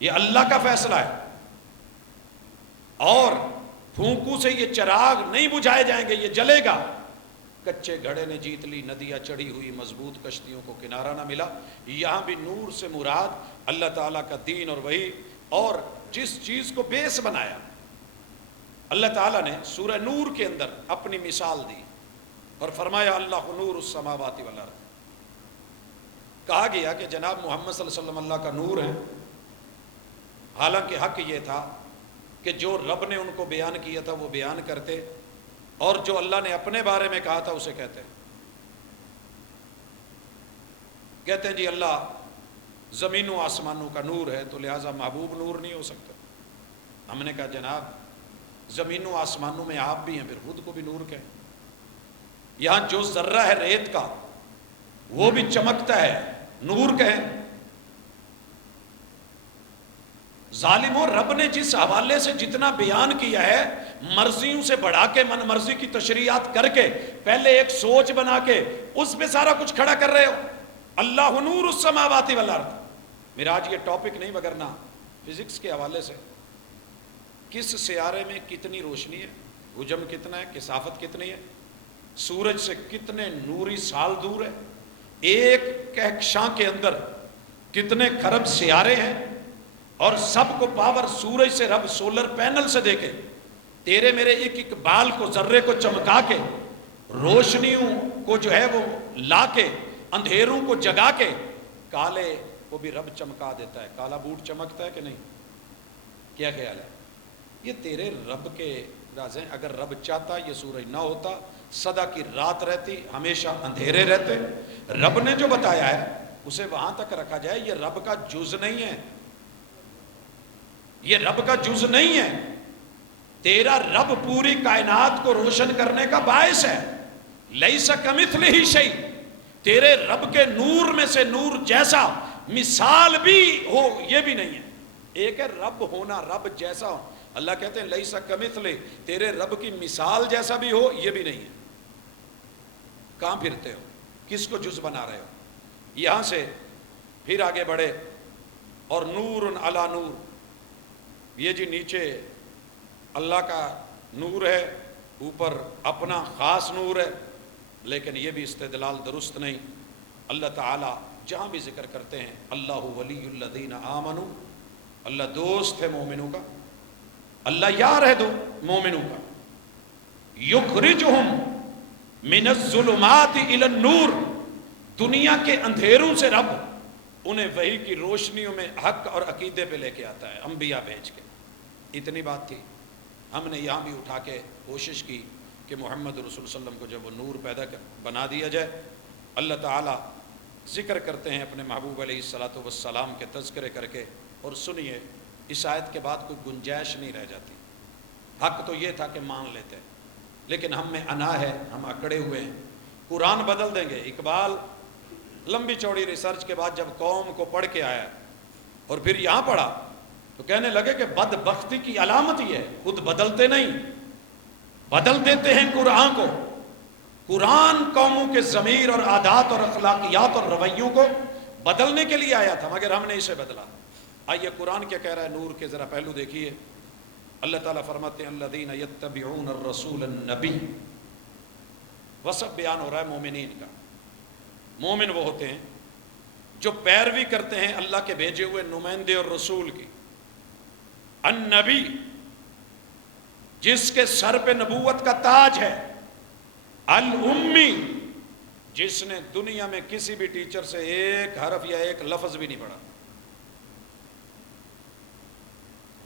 یہ اللہ کا فیصلہ ہے، اور پھونکوں سے یہ چراغ نہیں بجھائے جائیں گے، یہ جلے گا۔ کچے گھڑے نے جیت لی، ندیاں چڑھی ہوئی، مضبوط کشتیوں کو کنارہ نہ ملا۔ یہاں بھی نور سے مراد اللہ تعالیٰ کا دین اور وحی، اور جس چیز کو بیس بنایا اللہ تعالیٰ نے سورہ نور کے اندر اپنی مثال دی اور فرمایا اللہ نور السماوات والارض۔ کہا گیا کہ جناب محمد صلی اللہ علیہ وسلم اللہ کا نور ہے، حالانکہ حق یہ تھا کہ جو رب نے ان کو بیان کیا تھا وہ بیان کرتے، اور جو اللہ نے اپنے بارے میں کہا تھا اسے کہتے ہیں جی اللہ زمین و آسمانوں کا نور ہے تو لہٰذا محبوب نور نہیں ہو سکتا۔ ہم نے کہا جناب زمین و آسمانوں میں آپ بھی ہیں، پھر خود کو بھی نور کہیں۔ یہاں جو ذرہ ہے ریت کا وہ بھی چمکتا ہے، نور کہیں۔ ظالموں، رب نے جس حوالے سے جتنا بیان کیا ہے، مرضیوں سے بڑھا کے من مرضی کی تشریحات کر کے، پہلے ایک سوچ بنا کے اس پہ سارا کچھ کھڑا کر رہے ہو۔ اللہ نور السماوات والارض۔ میرا آج یہ ٹاپک نہیں مگرنا فزکس کے حوالے سے، کس سیارے میں کتنی روشنی ہے، حجم کتنا ہے، کثافت کتنی ہے، سورج سے کتنے نوری سال دور ہے، ایک کہکشاں کے اندر کتنے خرب سیارے ہیں، اور سب کو پاور سورج سے رب سولر پینل سے دے کے تیرے میرے ایک ایک بال کو، ذرے کو چمکا کے، روشنیوں کو جو ہے وہ لا کے، اندھیروں کو جگا کے، کالے کو بھی رب چمکا دیتا ہے۔ کالا بوٹ چمکتا ہے کہ نہیں؟ کیا خیال ہے؟ یہ تیرے رب کے راز ہیں۔ اگر رب چاہتا یہ سورج نہ ہوتا، سدا کی رات رہتی، ہمیشہ اندھیرے رہتے۔ رب نے جو بتایا ہے اسے وہاں تک رکھا جائے، یہ رب کا جز نہیں ہے، یہ رب کا جز نہیں ہے۔ تیرا رب پوری کائنات کو روشن کرنے کا باعث ہے۔ لیس کمثلہ شیء، تیرے رب کے نور میں سے نور جیسا مثال بھی ہو یہ بھی نہیں ہے۔ ایک ہے رب ہونا، رب جیسا ہو، اللہ کہتے ہیں لیس کمثلہ، تیرے رب کی مثال جیسا بھی ہو یہ بھی نہیں ہے۔ کہاں پھرتے ہو؟ کس کو جز بنا رہے ہو؟ یہاں سے پھر آگے بڑھے، اور نور علی نور، یہ جی نیچے اللہ کا نور ہے، اوپر اپنا خاص نور ہے، لیکن یہ بھی استدلال درست نہیں۔ اللہ تعالیٰ جہاں بھی ذکر کرتے ہیں اللہ ولی الذین آمنوا، اللہ دوست ہے مومنوں کا، اللہ یار ہے دو مومنوں کا، یخرجہم من الظلمات الی النور، دنیا کے اندھیروں سے رب انہیں وحی کی روشنیوں میں حق اور عقیدے پہ لے کے آتا ہے، انبیاء بھیج کے۔ اتنی بات تھی، ہم نے یہاں بھی اٹھا کے کوشش کی کہ محمد رسول صلی اللہ علیہ وسلم کو جب وہ نور بنا دیا جائے۔ اللہ تعالیٰ ذکر کرتے ہیں اپنے محبوب علیہ الصلوۃ والسلام کے تذکرے کر کے، اور سنیے اس آیت کے بعد کوئی گنجائش نہیں رہ جاتی۔ حق تو یہ تھا کہ مان لیتے، لیکن ہم میں انا ہے، ہم اکڑے ہوئے ہیں، قرآن بدل دیں گے۔ اقبال لمبی چوڑی ریسرچ کے بعد جب قوم کو پڑھ کے آیا اور پھر یہاں پڑھا تو کہنے لگے کہ بدبختی کی علامت یہ ہے، خود بدلتے نہیں، بدل دیتے ہیں قرآن کو۔ قرآن قوموں کے ضمیر اور عادات اور اخلاقیات اور رویوں کو بدلنے کے لیے آیا تھا، مگر ہم نے اسے بدلا۔ آئیے قرآن کیا کہہ رہا ہے نور کے ذرا پہلو دیکھیے۔ اللہ تعالیٰ فرماتے ہیں الذین یتبعون الرسول النبی، وصف بیان ہو رہا ہے مومنین کا۔ مومن وہ ہوتے ہیں جو پیروی کرتے ہیں اللہ کے بھیجے ہوئے نمائندے اور رسول کی۔ النبی، جس کے سر پہ نبوت کا تاج ہے۔ الامی، جس نے دنیا میں کسی بھی ٹیچر سے ایک حرف یا ایک لفظ بھی نہیں پڑھا۔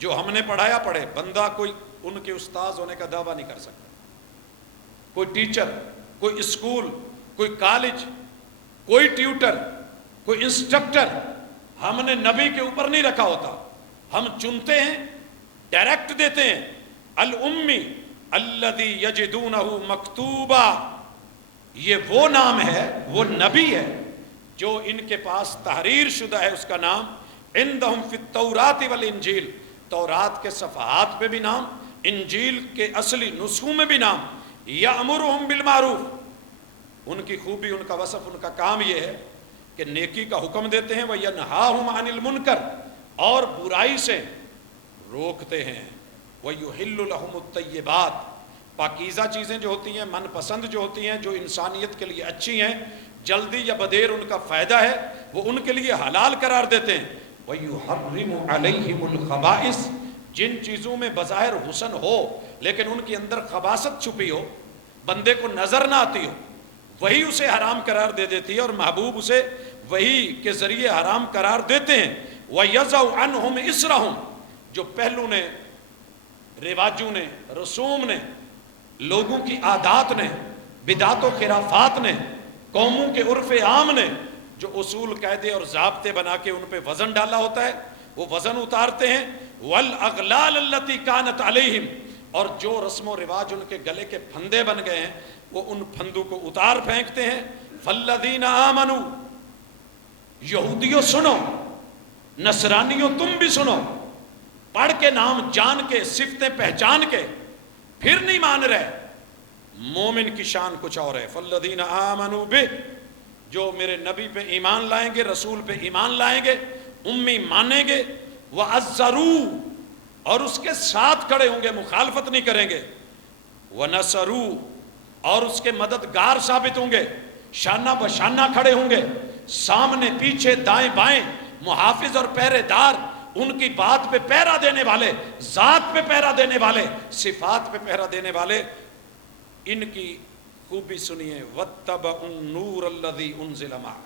جو ہم نے پڑھایا پڑھے، بندہ کوئی ان کے استاذ ہونے کا دعویٰ نہیں کر سکتا۔ کوئی ٹیچر، کوئی اسکول، کوئی کالج، کوئی ٹیوٹر، کوئی انسٹرکٹر ہم نے نبی کے اوپر نہیں رکھا ہوتا۔ ہم چنتے ہیں، ڈائریکٹ دیتے ہیں۔ الامی الذی یجدونہ مکتوبا، یہ وہ نام ہے، وہ نبی ہے جو ان کے پاس تحریر شدہ ہے، اس کا نام عندہم فی التوراۃ والانجیل، تورات کے صفحات پہ بھی نام، انجیل کے اصلی نسخوں میں بھی نام۔ یأمرہم بالمعروف، ان کی خوبی، ان کا وصف، ان کا کام یہ ہے کہ نیکی کا حکم دیتے ہیں، وَيَنْهَاهُمْ عَنِ الْمُنْكَرِ، اور برائی سے روکتے ہیں، وَيُحِلُّ لَهُمُ الطَّيِّبَاتِ، پاکیزہ چیزیں جو ہوتی ہیں، من پسند جو ہوتی ہیں، جو انسانیت کے لیے اچھی ہیں، جلدی یا بدیر ان کا فائدہ ہے، وہ ان کے لیے حلال قرار دیتے ہیں، وَيُحَرِّمُ عَلَيْهِمُ الْخَبَائِثِ، جن چیزوں میں بظاہر حسن ہو لیکن ان کے اندر خباثت چھپی ہو، بندے کو نظر نہ آتی ہو، وہی اسے حرام قرار دے دیتی ہے، اور محبوب اسے وہی کے ذریعے حرام قرار دیتے ہیں۔ وَيَضَعُ عَنْهُمْ إِصْرَهُمْ، جو پہلو نے، رواجوں نے، رسوم نے، لوگوں کی عادات نے، بدعت و خرافات نے، قوموں کے عرف عام نے جو اصول، قاعدے اور ضابطے بنا کے ان پہ وزن ڈالا ہوتا ہے، وہ وزن اتارتے ہیں۔ وَالْأَغْلَالَ الَّتِي كَانَتْ عَلَيْهِمْ، اور جو رسم و رواج ان کے گلے کے پھندے بن گئے ہیں وہ ان پھندوں کو اتار پھینکتے ہیں۔ فَالَّذِينَ آمَنُوا، یہودیوں سنو، نصرانیوں تم بھی سنو، پڑھ کے نام جان کے، صفتیں پہچان کے، پھر نہیں مان رہے۔ مومن کی شان کچھ اور ہے۔ فَالَّذِينَ آمَنُوا بِهِ، جو میرے نبی پہ ایمان لائیں گے، رسول پہ ایمان لائیں گے، امی مانیں گے، وَعَزَّرُوا، اور اس کے ساتھ کھڑے ہوں گے، مخالفت نہیں کریں گے، وَنَصَرُوا، اور اس کے مددگار ثابت ہوں گے، شانہ بشانہ کھڑے ہوں گے، سامنے پیچھے دائیں بائیں محافظ اور پہرے دار، ان کی بات پہ پہرا دینے والے، ذات پہ پہرا دینے والے، صفات پہ پہرا دینے والے، ان کی خوبی سنیے۔ وَاتَّبَعُوا النُّورَ الَّذِي أُنزِلَ مَعَهُ،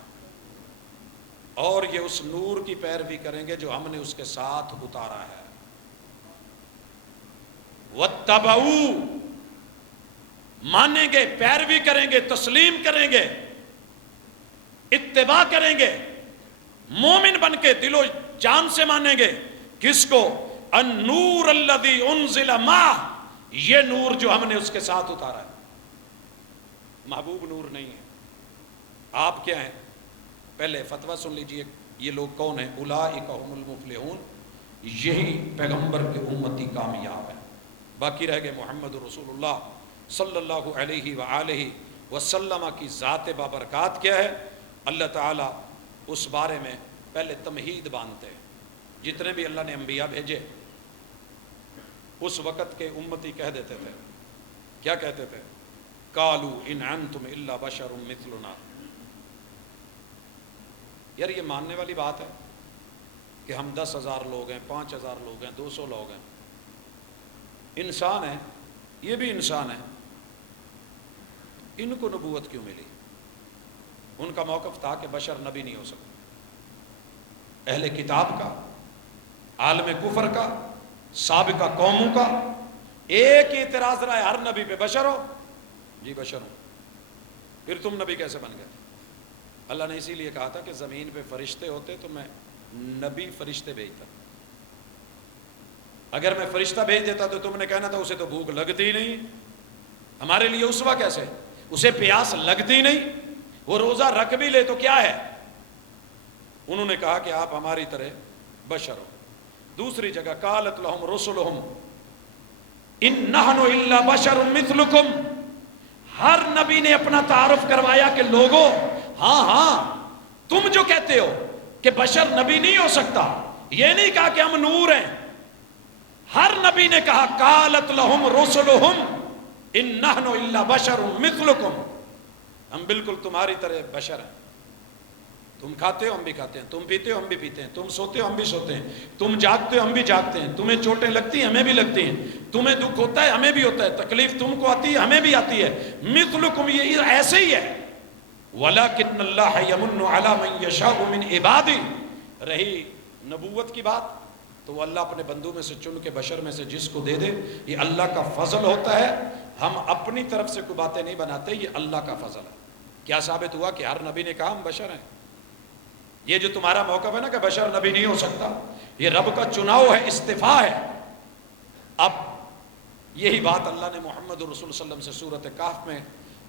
اور یہ اس نور کی پیروی کریں گے جو ہم نے اس کے ساتھ اتارا ہے۔ وَاتَّبَعُوا، مانیں گے، پیروی کریں گے، تسلیم کریں گے، اتباع کریں گے، مومن بن کے دل و جان سے مانیں گے۔ کس کو؟ النور الذی انزل معہ، یہ نور جو ہم نے اس کے ساتھ اتارا ہے۔ محبوب نور نہیں ہے، آپ کیا ہیں؟ پہلے فتویٰ سن لیجئے، یہ لوگ کون ہیں؟ اولئک هم المفلحون، یہی پیغمبر کے امتی کامیاب ہیں۔ باقی رہ گئے محمد رسول اللہ صلی اللہ علیہ وآلہ وسلم کی ذات بابرکات کیا ہے۔ اللہ تعالیٰ اس بارے میں پہلے تمہید باندھتے ہیں۔ جتنے بھی اللہ نے انبیاء بھیجے اس وقت کے امتی کہہ دیتے تھے، کیا کہتے تھے؟ قالوا ان انتم الا بشر مثلنا۔ یار یہ ماننے والی بات ہے کہ ہم 10,000 لوگ ہیں، 5,000 لوگ ہیں، 200 لوگ ہیں، انسان ہیں، یہ بھی انسان ہیں، ان کو نبوت کیوں ملی؟ ان کا موقف تھا کہ بشر نبی نہیں ہو سکتا۔ اہل کتاب کا، عالم کفر کا، سابقہ قوموں کا ایک ہی اعتراض رہا ہے، ہر نبی پہ بشر ہو، جی بشر ہو، پھر تم نبی کیسے بن گئے؟ اللہ نے اسی لیے کہا تھا کہ زمین پہ فرشتے ہوتے تو میں نبی فرشتے بھیجتا، اگر میں فرشتہ بھیج دیتا تو تم نے کہنا تھا اسے تو بھوک لگتی ہی نہیں، ہمارے لیے اسوا کیسے، اسے پیاس لگتی نہیں، وہ روزہ رکھ بھی لے تو کیا ہے؟ انہوں نے کہا کہ آپ ہماری طرح بشر ہو۔ دوسری جگہ قالت لہم رسلہم ان نحن الا بشر مثلکم، ہر نبی نے اپنا تعارف کروایا کہ لوگوں، ہاں ہاں تم جو کہتے ہو کہ بشر نبی نہیں ہو سکتا، یہ نہیں کہا کہ ہم نور ہیں، ہر نبی نے کہا قالت لہم رسلہم ان نحن الا بشر مثلکم، ہم بالکل تمہاری طرح بشر ہیں، تم کھاتے ہو ہم بھی کھاتے ہیں، تم پیتے ہو ہم بھی پیتے ہیں، تم سوتے ہو ہم بھی سوتے ہیں، تم جاگتے ہو ہم بھی جاگتے ہیں، تمہیں چوٹیں لگتی ہیں ہمیں بھی لگتی ہیں، تمہیں دکھ ہوتا ہے ہمیں بھی ہوتا ہے، تکلیف تم کو آتی ہے ہمیں بھی آتی ہے، مثلکم، یہ ایسے ہی ہے۔ وَلَكِنَّ اللَّهَ يَمُنُّ عَلَى مَن يَشَاءُ مِنْ عِبَادِهِ، رہی نبوت کی بات تو وہ اللہ اپنے بندوں میں سے چن کے بشر میں سے جس کو دے دے، یہ اللہ کا فضل ہوتا ہے، ہم اپنی طرف سے کوئی باتیں نہیں بناتے، یہ اللہ کا فضل ہے۔ کیا ثابت ہوا کہ ہر نبی نے کہا ہم بشر ہیں؟ یہ جو تمہارا موقف ہے نا کہ بشر نبی نہیں ہو سکتا، یہ رب کا چناؤ ہے، استفاء ہے۔ اب یہی بات اللہ نے محمد رسول صلی اللہ علیہ وسلم سے سورۃ کہف میں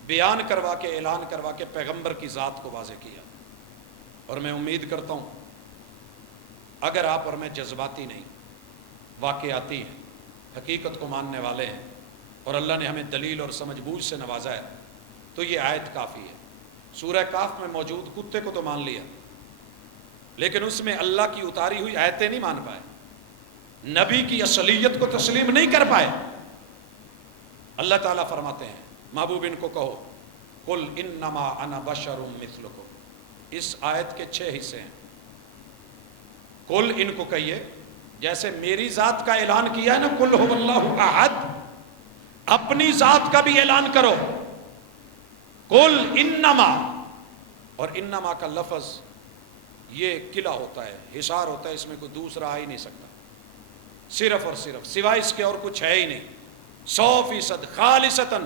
بیان کروا کے، اعلان کروا کے پیغمبر کی ذات کو واضح کیا۔ اور میں امید کرتا ہوں اگر آپ اور میں جذباتی نہیں، واقعاتی ہیں، حقیقت کو ماننے والے ہیں، اور اللہ نے ہمیں دلیل اور سمجھ بوجھ سے نوازا ہے، تو یہ آیت کافی ہے۔ سورہ کاف میں موجود کتے کو تو مان لیا، لیکن اس میں اللہ کی اتاری ہوئی آیتیں نہیں مان پائے، نبی کی اصلیت کو تسلیم نہیں کر پائے۔ اللہ تعالیٰ فرماتے ہیں محبوب ان کو کہو قل انما انا بشر مثلکم۔ اس آیت کے 6 حصے ہیں۔ قل ان کو کہیے، جیسے میری ذات کا اعلان کیا ہے نا قل هو اللہ احد، اپنی ذات کا بھی اعلان کرو قل انما، اور انما کا لفظ یہ قلعہ ہوتا ہے، حصار ہوتا ہے، اس میں کوئی دوسرا آ ہی نہیں سکتا، صرف اور صرف سوائے اس کے اور کچھ ہے ہی نہیں، 100% خالصتاً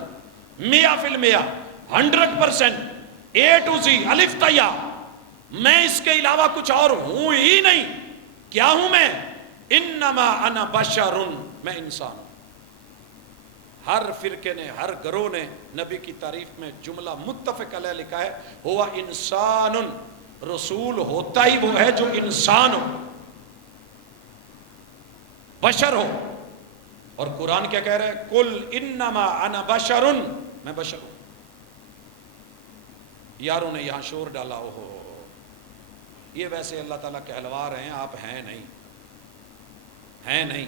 100%، 100%، A to Z الف تا یا، میں اس کے علاوہ کچھ اور ہوں ہی نہیں۔ کیا ہوں میں؟ انما انا بشر، میں انسان ہوں۔ ہر فرقے نے، ہر گروہ نے نبی کی تعریف میں جملہ متفق علیہ لکھا ہے ہوا انسان، رسول ہوتا ہی وہ ہے جو انسان ہو، بشر ہو۔ اور قرآن کیا کہہ رہا ہے؟ قل انما انا بشر، میں بشر ہوں۔ یاروں نے یہاں شور ڈالا، ہو یہ ویسے اللہ تعالیٰ کہلوا رہے ہیں، آپ ہیں نہیں، ہیں نہیں،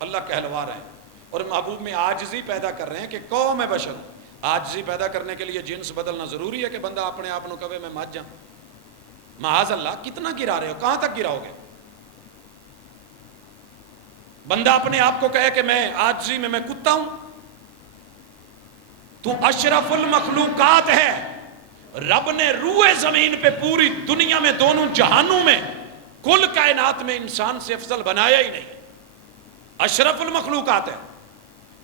اللہ کہلوا رہے ہیں، اور محبوب میں عاجزی پیدا کر رہے ہیں کہ کہو میں بشر ہوں۔ عاجزی پیدا کرنے کے لیے جنس بدلنا ضروری ہے کہ بندہ اپنے آپ نو کہے میں مت جاؤں؟ معاذ اللہ، کتنا گرا رہے ہو، کہاں تک گراؤ گے؟ بندہ اپنے آپ کو کہے کہ میں عاجزی میں کتا ہوں، تو اشرف المخلوقات ہے، رب نے روئے زمین پہ پوری دنیا میں دونوں جہانوں میں کل کائنات میں انسان سے افضل بنایا ہی نہیں، اشرف المخلوقات ہے۔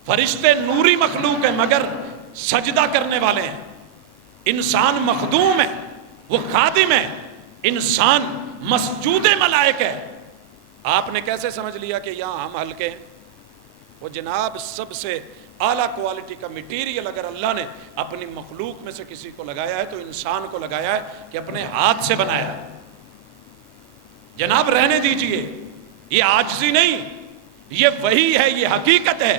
فرشتے نوری مخلوق ہیں مگر سجدہ کرنے والے ہیں، انسان مخدوم ہے، وہ خادم ہے، انسان مسجود ملائک ہے۔ آپ نے کیسے سمجھ لیا کہ یہاں ہم ہلکے ہیں؟ وہ جناب سب سے اعلیٰ کوالٹی کا میٹیریل اگر اللہ نے اپنی مخلوق میں سے کسی کو لگایا ہے تو انسان کو لگایا ہے کہ اپنے ہاتھ سے بنایا ہے۔ جناب رہنے دیجئے، یہ عاجزی نہیں، یہ وحی ہے، یہ حقیقت ہے۔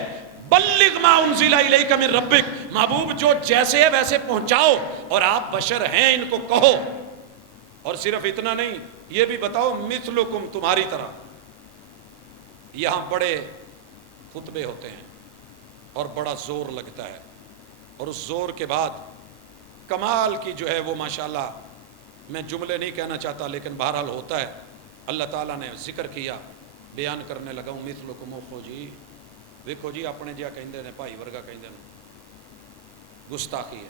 بلغ ما انزل الیک من ربک، محبوب جو جیسے ہے ویسے پہنچاؤ، اور آپ بشر ہیں ان کو کہو۔ اور صرف اتنا نہیں، یہ بھی بتاؤ مثلکم، تمہاری طرح۔ یہاں بڑے خطبے ہوتے ہیں اور بڑا زور لگتا ہے، اور اس زور کے بعد کمال کی جو ہے وہ ماشاءاللہ، میں جملے نہیں کہنا چاہتا لیکن بہرحال ہوتا ہے۔ اللہ تعالیٰ نے ذکر کیا، بیان کرنے لگا ہوں مثلکم، اوکھو جی ویکھو جی اپنے جہاں کہندے نے بھائی ورگا کہندے نے، گستاخی ہے،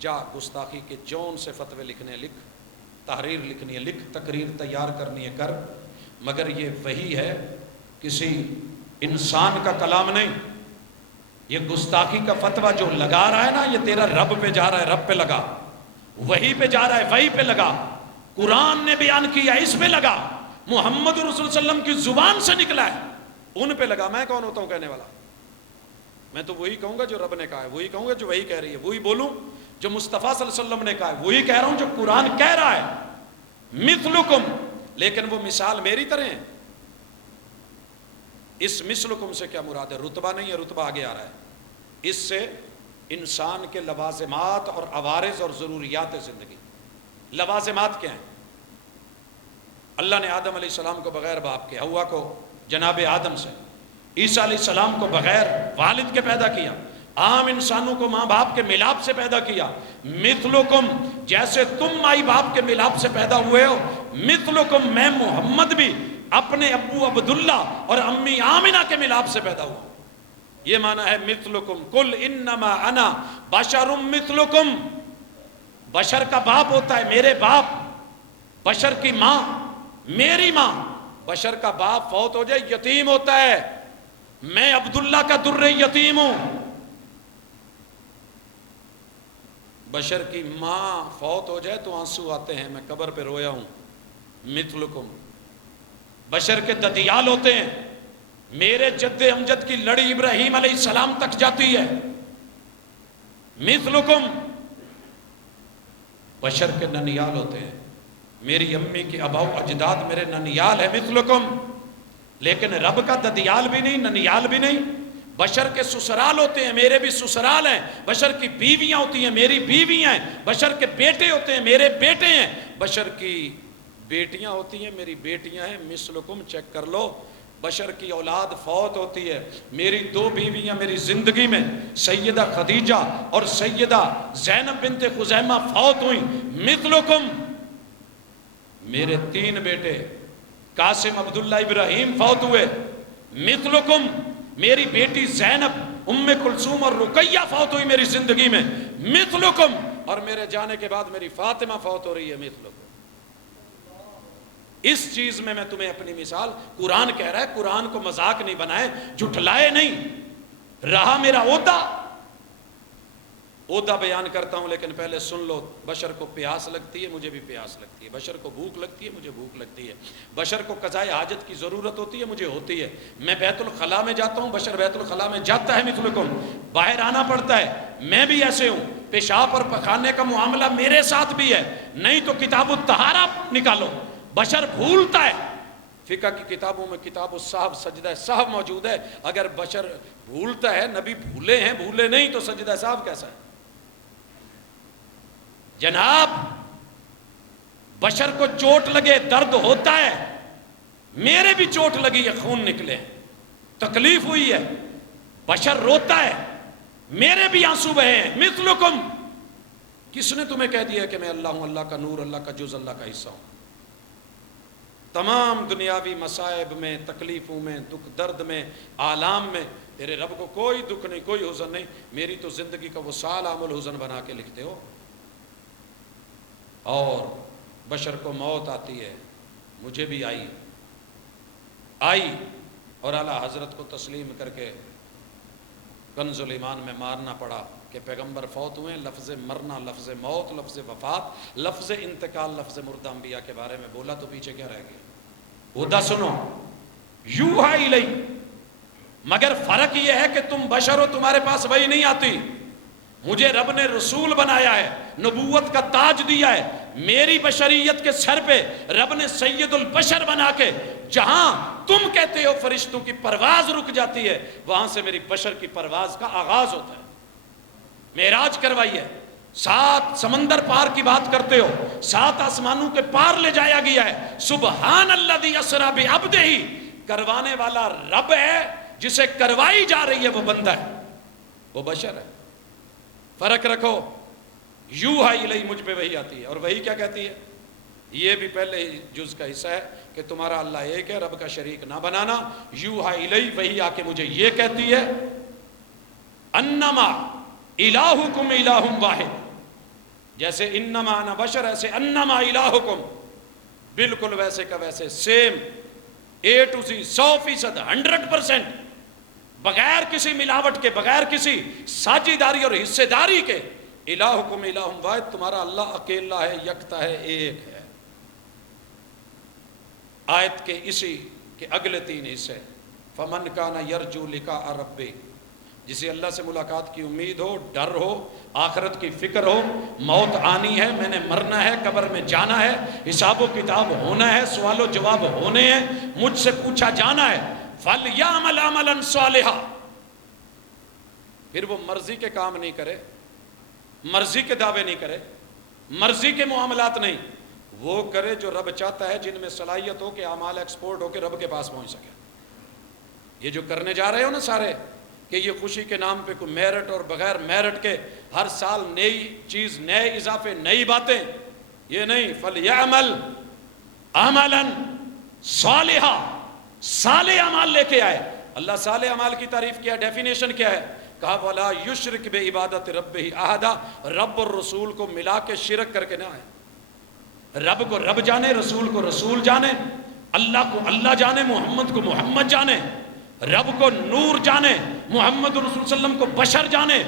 جا گستاخی کے جون سے فتوے لکھنے لکھ، تحریر لکھنی ہے لکھ، تقریر تیار کرنی ہے کر، مگر یہ وحی ہے، کسی انسان کا کلام نہیں۔ یہ گستاخی کا فتویٰ جو لگا رہا ہے نا، یہ تیرا رب پہ جا رہا ہے، رب پہ لگا، وحی پہ جا رہا ہے، وحی پہ لگا، قرآن نے بیان کیا اس پہ لگا، محمد رسول صلی اللہ علیہ وسلم کی زبان سے نکلا ہے، ان پہ لگا۔ میں کون ہوتا ہوں کہنے والا؟ میں تو وہی کہوں گا جو رب نے کہا ہے، وہی کہوں گا جو وہی کہہ رہی ہے، وہی بولوں جو مصطفیٰ صلی اللہ علیہ وسلم نے کہا ہے، وہی کہہ رہا ہوں جو قرآن کہہ رہا ہے۔ مثلکم، لیکن وہ مثال میری طرح ہے۔ اس مثلکم سے کیا مراد ہے؟ رتبہ نہیں ہے، رتبہ آگے آ رہا ہے۔ اس سے انسان کے لوازمات اور عوارض اور ضروریات زندگی۔ لوازمات کیا ہیں؟ اللہ نے آدم علیہ السلام کو بغیر باپ کے، حوا کو جناب آدم سے، عیسیٰ علیہ السلام کو بغیر والد کے پیدا کیا، عام انسانوں کو ماں باپ کے ملاپ سے پیدا کیا۔ مثلکم، جیسے تم مائی باپ کے ملاپ سے پیدا ہوئے ہو، مثلکم، میں محمد بھی اپنے ابو عبداللہ اور امی آمنہ کے ملاپ سے پیدا ہوا۔ یہ معنی ہے مثلکم، قل انما انا بشر مثلکم۔ بشر کا باپ ہوتا ہے میرے باپ، بشر کی ماں میری ماں۔ بشر کا باپ فوت ہو جائے یتیم ہوتا ہے، میں عبداللہ کا در یتیم ہوں۔ بشر کی ماں فوت ہو جائے تو آنسو آتے ہیں، میں قبر پہ رویا ہوں۔ مثلکم، بشر کے ددیال ہوتے ہیں، میرے جد امجد کی لڑی ابراہیم علیہ السلام تک جاتی ہے۔ مثلکم، بشر کے ننیال ہوتے ہیں، میری امی کے اباؤ اجداد میرے ننیال ہے۔ مثلکم، لیکن رب کا ددیال بھی نہیں، ننیال بھی نہیں، بشر کے سسرال ہوتے ہیں، میرے بھی سسرال ہیں، بشر کی بیویاں ہوتی ہیں، میری بیویاں ہیں، بشر کے بیٹے ہوتے ہیں، میرے بیٹے ہیں، بشر کی بیٹیاں ہوتی ہیں، میری بیٹیاں ہیں، مثلکم چیک کر لو۔ بشر کی اولاد فوت ہوتی ہے، میری 2 بیویاں میری زندگی میں سیدہ خدیجہ اور سیدہ زینب بنت خزیمہ فوت ہوئیں، مثلکم میرے 3 بیٹے قاسم عبداللہ ابراہیم فوت ہوئے، مثلکم میری بیٹی زینب ام کلثوم اور رقیہ فوت ہوئی میری زندگی میں، مثلکم اور میرے جانے کے بعد میری فاطمہ فوت ہو رہی ہے، مثلکم۔ اس چیز میں تمہیں اپنی مثال، قرآن کہہ رہا ہے، قرآن کو مذاق نہیں بنائے، جھٹلائے نہیں۔ رہا میرا عہدہ بیان کرتا ہوں، لیکن پہلے سن لو۔ بشر کو پیاس لگتی ہے، مجھے بھی پیاس لگتی ہے، بشر کو بھوک لگتی ہے، مجھے بھوک لگتی ہے، بشر کو قضائے حاجت کی ضرورت ہوتی ہے، مجھے ہوتی ہے، میں بیت الخلاء میں جاتا ہوں، بشر بیت الخلاء میں جاتا ہے، مثلکم باہر آنا پڑتا ہے، میں بھی ایسے ہوں، پیشاب اور پخانے کا معاملہ میرے ساتھ بھی ہے، نہیں تو کتاب الطہارہ نکالو، بشر بھولتا ہے۔ فقہ کی کتابوں میں کتاب السہو سجدہ سہو موجود ہے، اگر بشر بھولتا ہے، نبی بھولے ہیں، بھولے نہیں تو سجدہ سہو کیسا ہے؟ جناب بشر کو چوٹ لگے درد ہوتا ہے، میرے بھی چوٹ لگی ہے، خون نکلے، تکلیف ہوئی ہے، بشر روتا ہے، میرے بھی آنسو بہے ہیں، مثلکم۔ کس نے تمہیں کہہ دیا کہ میں اللہ ہوں، اللہ کا نور، اللہ کا جز، اللہ کا حصہ ہوں؟ تمام دنیاوی مصائب میں، تکلیفوں میں، دکھ درد میں، آلام میں تیرے رب کو کوئی دکھ نہیں، کوئی حزن نہیں، میری تو زندگی کا وہ سال عام الحزن بنا کے لکھتے ہو۔ اور بشر کو موت آتی ہے، مجھے بھی آئی اور اعلیٰ حضرت کو تسلیم کر کے کنز الایمان میں مارنا پڑا کہ پیغمبر فوت ہوئے، لفظ مرنا، لفظ موت، لفظ وفات، لفظ انتقال، لفظ مردہ انبیاء کے بارے میں بولا تو پیچھے کیا رہ گیا؟ عہدہ سنو، یوحا الی، مگر فرق یہ ہے کہ تم بشر ہو، تمہارے پاس وحی نہیں آتی، مجھے رب نے رسول بنایا ہے، نبوت کا تاج دیا ہے، میری بشریت کے سر پہ رب نے سید البشر بنا کے، جہاں تم کہتے ہو فرشتوں کی پرواز رک جاتی ہے، وہاں سے میری بشر کی پرواز کا آغاز ہوتا ہے۔ معراج کروائی ہے، 7 سمندر پار کی بات کرتے ہو، 7 آسمانوں کے پار لے جایا گیا ہے، سبحان الذی اسری بعبدہ، کروانے والا رب ہے، جسے کروائی جا رہی ہے وہ بندہ ہے، وہ بشر ہے۔ فرق رکھو، یوحا الی مجھ پہ وحی آتی ہے، اور وحی کیا کہتی ہے؟ یہ بھی پہلے جز کا حصہ ہے کہ تمہارا اللہ ایک ہے، رب کا شریک نہ بنانا۔ یوحا الی وحی آ کے مجھے یہ کہتی ہے، انما الہکم الہ واحد، جیسے انما انا بشر، ایسے انما الہکم، بالکل ویسے کا ویسے، سیم A to Z، 100%، 100%، بغیر کسی ملاوٹ کے، بغیر کسی ساجھیداری اور حصے داری کے، الہکم الہ واحد، تمہارا اللہ اکیلا ہے، یکتا ہے، ایک ہے۔ آیت کے اسی کے اگلے 3 حصے، فمن کان یرجو لقاء ربہ، جسے اللہ سے ملاقات کی امید ہو، ڈر ہو، آخرت کی فکر ہو، موت آنی ہے، میں نے مرنا ہے، قبر میں جانا ہے، حساب و کتاب ہونا ہے، سوال و جواب ہونے ہیں، مجھ سے پوچھا جانا ہے، فَلْيَعْمَلْ عَمَلًا صَالِحًا، پھر وہ مرضی کے کام نہیں کرے، مرضی کے دعوے نہیں کرے، مرضی کے معاملات نہیں، وہ کرے جو رب چاہتا ہے، جن میں صلاحیت ہو کہ اعمال ایکسپورٹ ہو کے رب کے پاس پہنچ سکے۔ یہ جو کرنے جا رہے ہو نا سارے، کہ یہ خوشی کے نام پہ کوئی میرٹ اور بغیر میرٹ کے ہر سال نئی چیز، نئے اضافے، نئی باتیں، یہ نہیں، فَلْيَعْمَلْ عَمَلًا صَالِحًا، صالح اعمال لے کے آئے۔ اللہ صالح اعمال کی تعریف کیا، ڈیفینیشن کیا ہے؟ کہا وَلَا يُشْرِكْ بِعِبَادَةِ رَبِّهِ أَحَدًا، رب اور رسول کو ملا کے شرک کر کے نہ آئے، رب کو رب جانے، رسول کو رسول جانے، اللہ کو اللہ جانے، محمد کو محمد جانے، رب کو نور جانے، محمد رسول صلی اللہ علیہ وسلم کو بشر جانے۔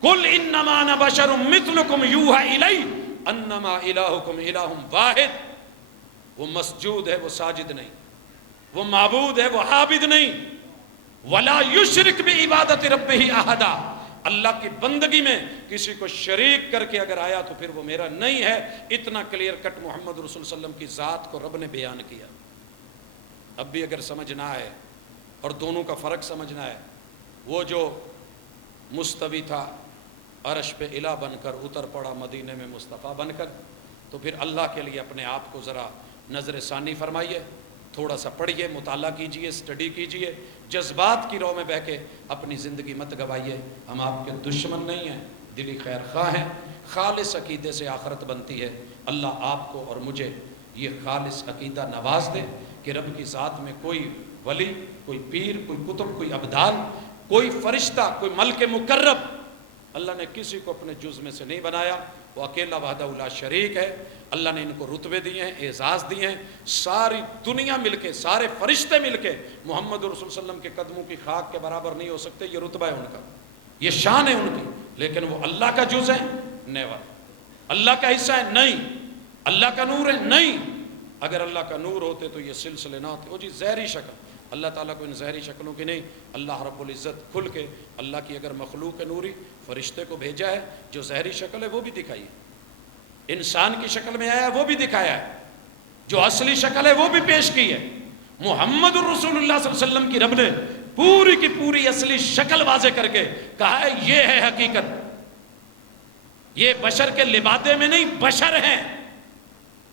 قُلْ إِنَّمَا أَنَا بَشَرٌ مِثْلُكُمْ يُوحَى إِلَيَّ أَنَّمَا إِلَٰهُكُمْ إِلَٰهٌ وَاحِدٌ، وہ مسجود ہے، وہ ساجد نہیں، وہ معبود ہے، وہ عابد نہیں۔ وَلَا يُشْرِكْ بِعِبَادَةِ رَبِّهِ أَحَدًا، اللہ کی بندگی میں کسی کو شریک کر کے اگر آیا تو پھر وہ میرا نہیں ہے۔ اتنا کلیئر کٹ محمد رسول صلی اللہ علیہ وسلم کی ذات کو رب نے بیان کیا۔ اب بھی اگر سمجھنا ہے اور دونوں کا فرق سمجھنا ہے، وہ جو مستوی تھا عرش پہ الہ بن کر اتر پڑا مدینے میں مصطفیٰ بن کر، تو پھر اللہ کے لیے اپنے آپ کو ذرا نظر ثانی فرمائیے، تھوڑا سا پڑھیے، مطالعہ کیجئے، اسٹڈی کیجئے، جذبات کی رو میں بہ کے اپنی زندگی مت گوائیے۔ ہم آپ کے دشمن نہیں ہیں، دلی خیر خواہ ہیں، خالص عقیدے سے آخرت بنتی ہے۔ اللہ آپ کو اور مجھے یہ خالص عقیدہ نواز دے کہ رب کی ذات میں کوئی ولی، کوئی پیر، کوئی کتب، کوئی ابدال، کوئی فرشتہ، کوئی ملک مقرب، اللہ نے کسی کو اپنے جز میں سے نہیں بنایا، وہ اکیلا وحدہ لا شریک ہے۔ اللہ نے ان کو رتبے دیے ہیں، اعزاز دیے ہیں، ساری دنیا مل کے، سارے فرشتے مل کے محمد رسول صلی اللہ علیہ وسلم کے قدموں کی خاک کے برابر نہیں ہو سکتے۔ یہ رتبہ ہے ان کا، یہ شان ہے ان کی، لیکن وہ اللہ کا جز ہے نیور، اللہ کا حصہ ہے نہیں، اللہ کا نور ہے نہیں۔ اگر اللہ کا نور ہوتے تو یہ سلسلے نہ ہوتے۔ وہ جی زہری شکل، اللہ تعالیٰ کو ان زہری شکلوں کی نہیں، اللہ رب العزت کھل کے اللہ کی اگر مخلوق نوری فرشتے کو بھیجا ہے، جو زہری شکل ہے وہ بھی دکھائی ہے، انسان کی شکل میں آیا ہے وہ بھی دکھایا ہے، جو اصلی شکل ہے وہ بھی پیش کی ہے۔ محمد الرسول اللہ صلی اللہ علیہ وسلم کی رب نے پوری کی پوری اصلی شکل واضح کر کے کہا ہے یہ ہے حقیقت، یہ بشر کے لبادے میں نہیں، بشر ہیں،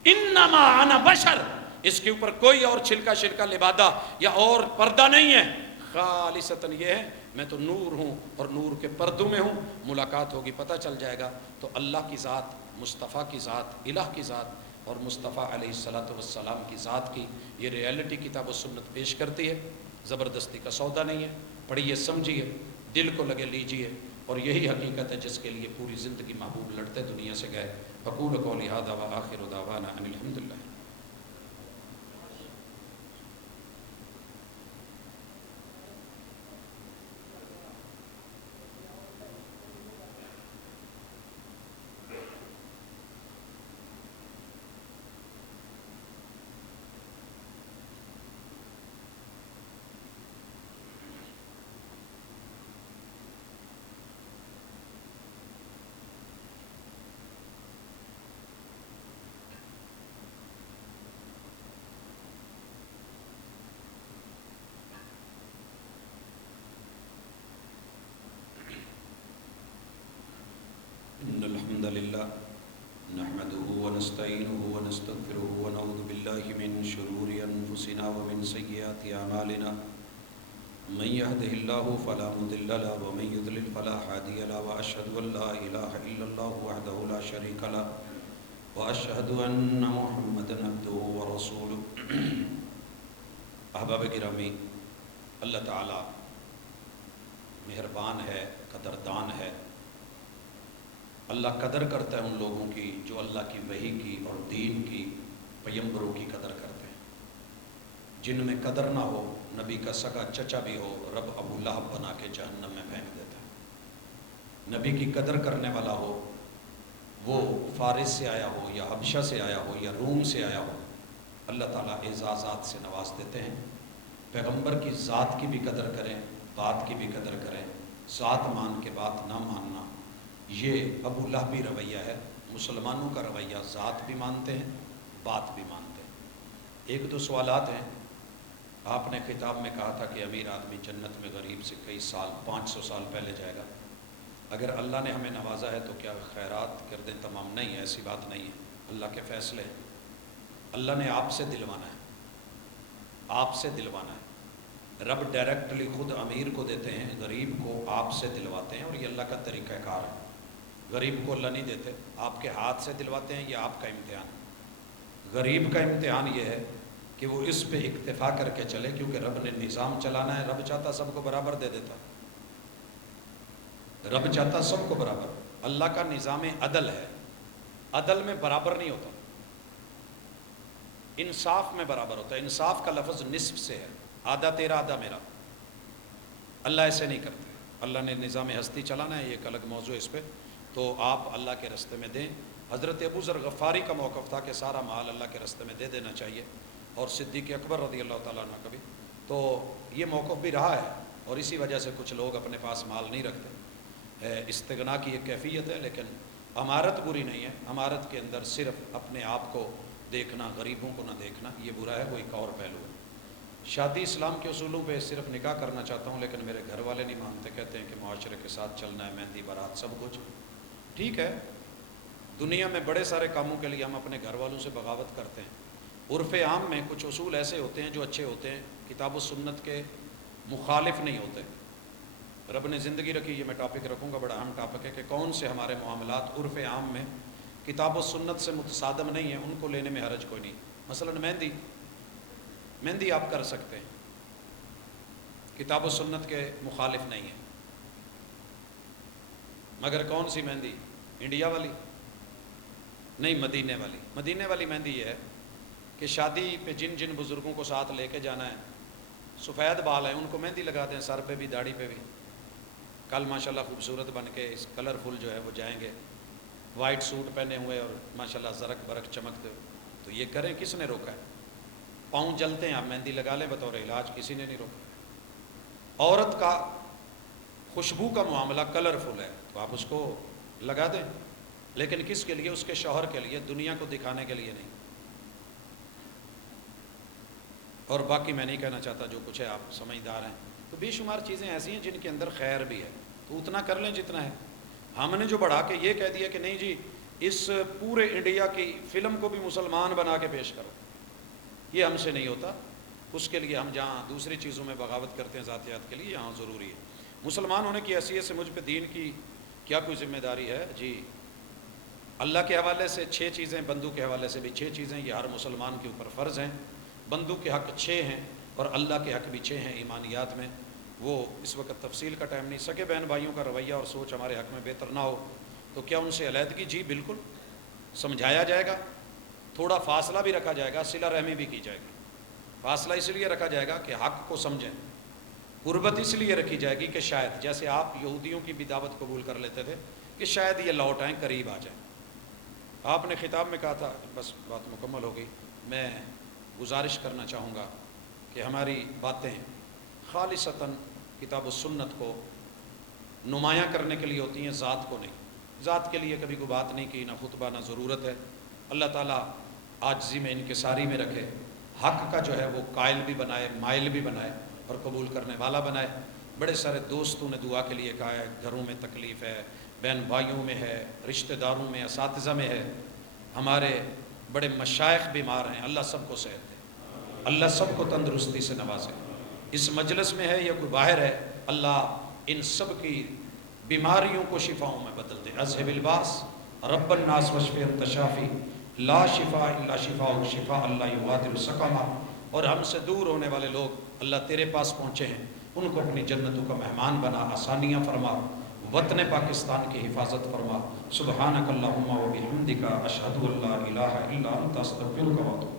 انما انا بشر، اس کے اوپر کوئی اور چھلکا شلکا لبادہ یا اور پردہ نہیں ہے، خالصتاً یہ ہے میں تو نور ہوں اور نور کے پردوں میں ہوں۔ ملاقات ہوگی، پتہ چل جائے گا۔ تو اللہ کی ذات، مصطفیٰ کی ذات، الہ کی ذات اور مصطفیٰ علیہ السلام کی ذات کی یہ ریئلٹی کتاب و سنت پیش کرتی ہے، زبردستی کا سودا نہیں ہے۔ پڑھیے، سمجھیے، دل کو لگے لیجیے، اور یہی حقیقت ہے جس کے لیے پوری زندگی محبوب لڑتے دنیا سے گئے۔ اقول قولی ھذا وآخر دعوانا ان الحمدللہ۔ إن الحمد لله نحمده ونستعينه ونستغفره ونعوذ بالله من شرور أنفسنا ومن سيئات أعمالنا من يهده الله فلا مضل له ومن يضلل فلا هادي له وأشهد أن لا إله إلا الله وحده لا شريك له وأشهد أن محمدا عبده ورسوله۔ احباب گرامی، اللہ تعالی مہربان ہے، قدردان ہے۔ اللہ قدر کرتا ہے ان لوگوں کی جو اللہ کی وحی کی اور دین کی، پیغمبروں کی قدر کرتے ہیں۔ جن میں قدر نہ ہو، نبی کا سگا چچا بھی ہو، رب ابو لہب بنا کے جہنم میں پھینک دیتا ہے۔ نبی کی قدر کرنے والا ہو، وہ فارس سے آیا ہو یا حبشہ سے آیا ہو یا روم سے آیا ہو، اللہ تعالیٰ اعزازات سے نواز دیتے ہیں۔ پیغمبر کی ذات کی بھی قدر کریں، بات کی بھی قدر کریں۔ ذات مان کے بات نہ ماننا، یہ ابو لہبی رویہ ہے۔ مسلمانوں کا رویہ ذات بھی مانتے ہیں، بات بھی مانتے ہیں۔ ایک دو سوالات ہیں۔ آپ نے خطاب میں کہا تھا کہ امیر آدمی جنت میں غریب سے کئی سال، 500 سال پہلے جائے گا۔ اگر اللہ نے ہمیں نوازا ہے تو کیا خیرات کر دیں تمام؟ نہیں، ایسی بات نہیں ہے، اللہ کے فیصلے ہیں۔ اللہ نے آپ سے دلوانا ہے، آپ سے دلوانا ہے۔ رب ڈائریکٹلی خود امیر کو دیتے ہیں، غریب کو آپ سے دلواتے ہیں، اور یہ اللہ کا طریقہ کار ہے۔ غریب کو اللہ نہیں دیتے، آپ کے ہاتھ سے دلواتے ہیں، یہ آپ کا امتحان۔ غریب کا امتحان یہ ہے کہ وہ اس پہ اکتفا کر کے چلے، کیونکہ رب نے نظام چلانا ہے۔ رب چاہتا سب کو برابر دے دیتا، رب چاہتا سب کو برابر۔ اللہ کا نظام عدل ہے، عدل میں برابر نہیں ہوتا، انصاف میں برابر ہوتا ہے۔ انصاف کا لفظ نصف سے ہے، آدھا تیرا آدھا میرا۔ اللہ ایسے نہیں کرتے۔ اللہ نے نظام ہستی چلانا ہے، یہ ایک الگ موضوع ہے، اس پہ تو آپ اللہ کے راستے میں دیں۔ حضرت ابو ذر غفاری کا موقف تھا کہ سارا مال اللہ کے راستے میں دے دینا چاہیے، اور صدیق اکبر رضی اللہ تعالیٰ عنہ کا بھی۔ تو یہ موقف بھی رہا ہے، اور اسی وجہ سے کچھ لوگ اپنے پاس مال نہیں رکھتے۔ استغنا کی ایک کیفیت ہے، لیکن امارت بری نہیں ہے۔ امارت کے اندر صرف اپنے آپ کو دیکھنا، غریبوں کو نہ دیکھنا، یہ برا ہے، وہ ایک اور پہلو ہے۔ شادی اسلام کے اصولوں پہ صرف نکاح کرنا چاہتا ہوں لیکن میرے گھر والے نہیں مانتے، کہتے ہیں کہ معاشرے کے ساتھ چلنا ہے، مہندی بارات سب کچھ ٹھیک ہے۔ دنیا میں بڑے سارے کاموں کے لیے ہم اپنے گھر والوں سے بغاوت کرتے ہیں۔ عرف عام میں کچھ اصول ایسے ہوتے ہیں جو اچھے ہوتے ہیں، کتاب و سنت کے مخالف نہیں ہوتے۔ رب نے زندگی رکھی، یہ میں ٹاپک رکھوں گا، بڑا اہم ٹاپک ہے کہ کون سے ہمارے معاملات عرف عام میں کتاب و سنت سے متصادم نہیں ہیں، ان کو لینے میں حرج کوئی نہیں۔ مثلا مہندی آپ کر سکتے ہیں، کتاب و سنت کے مخالف نہیں ہے، مگر کون سی مہندی؟ انڈیا والی نہیں، مدینے والی مہندی یہ ہے کہ شادی پہ جن جن بزرگوں کو ساتھ لے کے جانا ہے، سفید بال ہیں، ان کو مہندی لگا دیں، سر پہ بھی داڑھی پہ بھی، کل ماشاءاللہ خوبصورت بن کے اس کلرفل جو ہے وہ جائیں گے، وائٹ سوٹ پہنے ہوئے اور ماشاءاللہ زرق برق چمکتے ہوئے، تو یہ کریں، کس نے روکا ہے؟ پاؤں جلتے ہیں، آپ مہندی لگا لیں بطور علاج، کسی نے نہیں روکا۔ عورت کا خوشبو کا معاملہ کلرفل ہے تو آپ اس کو لگا دیں، لیکن کس کے لیے؟ اس کے شوہر کے لیے، دنیا کو دکھانے کے لیے نہیں۔ اور باقی میں نہیں کہنا چاہتا، جو کچھ ہے آپ سمجھدار ہیں، تو بے شمار چیزیں ایسی ہیں جن کے اندر خیر بھی ہے، تو اتنا کر لیں جتنا ہے۔ ہم نے جو بڑھا کے یہ کہہ دیا کہ نہیں جی اس پورے انڈیا کی فلم کو بھی مسلمان بنا کے پیش کرو، یہ ہم سے نہیں ہوتا۔ اس کے لیے ہم جہاں دوسری چیزوں میں بغاوت کرتے ہیں ذاتیات کے لیے، یہاں ضروری ہے۔ مسلمان ہونے کی حیثیت سے مجھ پہ دین کی کیا کوئی ذمہ داری ہے؟ جی، اللہ کے حوالے سے 6 چیزیں، بندوں کے حوالے سے بھی 6 چیزیں، یہ ہر مسلمان کے اوپر فرض ہیں۔ بندوں کے حق 6 ہیں اور اللہ کے حق بھی 6 ہیں ایمانیات میں، وہ اس وقت تفصیل کا ٹائم نہیں۔ سگے بہن بھائیوں کا رویہ اور سوچ ہمارے حق میں بہتر نہ ہو تو کیا ان سے علیحدگی؟ جی بالکل، سمجھایا جائے گا، تھوڑا فاصلہ بھی رکھا جائے گا، صلہ رحمی بھی کی جائے گی۔ فاصلہ اس لیے رکھا جائے گا کہ حق کو سمجھیں، قربت اس لیے رکھی جائے گی کہ شاید، جیسے آپ یہودیوں کی بھی دعوت قبول کر لیتے تھے کہ شاید یہ لوٹ آئیں، قریب آ جائیں۔ آپ نے خطاب میں کہا تھا، بس بات مکمل ہو گئی، میں گزارش کرنا چاہوں گا کہ ہماری باتیں خالصتاً کتاب و سنت کو نمایاں کرنے کے لیے ہوتی ہیں، ذات کو نہیں۔ ذات کے لیے کبھی کوئی بات نہیں کی، نہ خطبہ نہ ضرورت ہے۔ اللہ تعالیٰ عاجزی میں انکساری میں رکھے، حق کا جو ہے وہ قائل بھی بنائے، مائل بھی بنائے اور قبول کرنے والا بنائے۔ بڑے سارے دوستوں نے دعا کے لیے کہا ہے، گھروں میں تکلیف ہے، بہن بھائیوں میں ہے، رشتہ داروں میں، اساتذہ میں ہے، ہمارے بڑے مشائخ بیمار ہیں، اللہ سب کو صحت دے، اللہ سب کو تندرستی سے نوازے۔ اس مجلس میں ہے یا کوئی باہر ہے، اللہ ان سب کی بیماریوں کو شفاؤں میں بدل دے۔ اذهب الباس رب الناس واشف انت شافی لا شفاء الا شفاء شفاء لا یغادر سقما۔ اور ہم سے دور ہونے والے لوگ اللہ تیرے پاس پہنچے ہیں، ان کو اپنی جنتوں کا مہمان بنا، آسانیاں فرما، وطن پاکستان کی حفاظت فرما۔ سبحانک اللہم و بحمدک، اشہد ان لا الہ الا انت، استغفرک و اتوب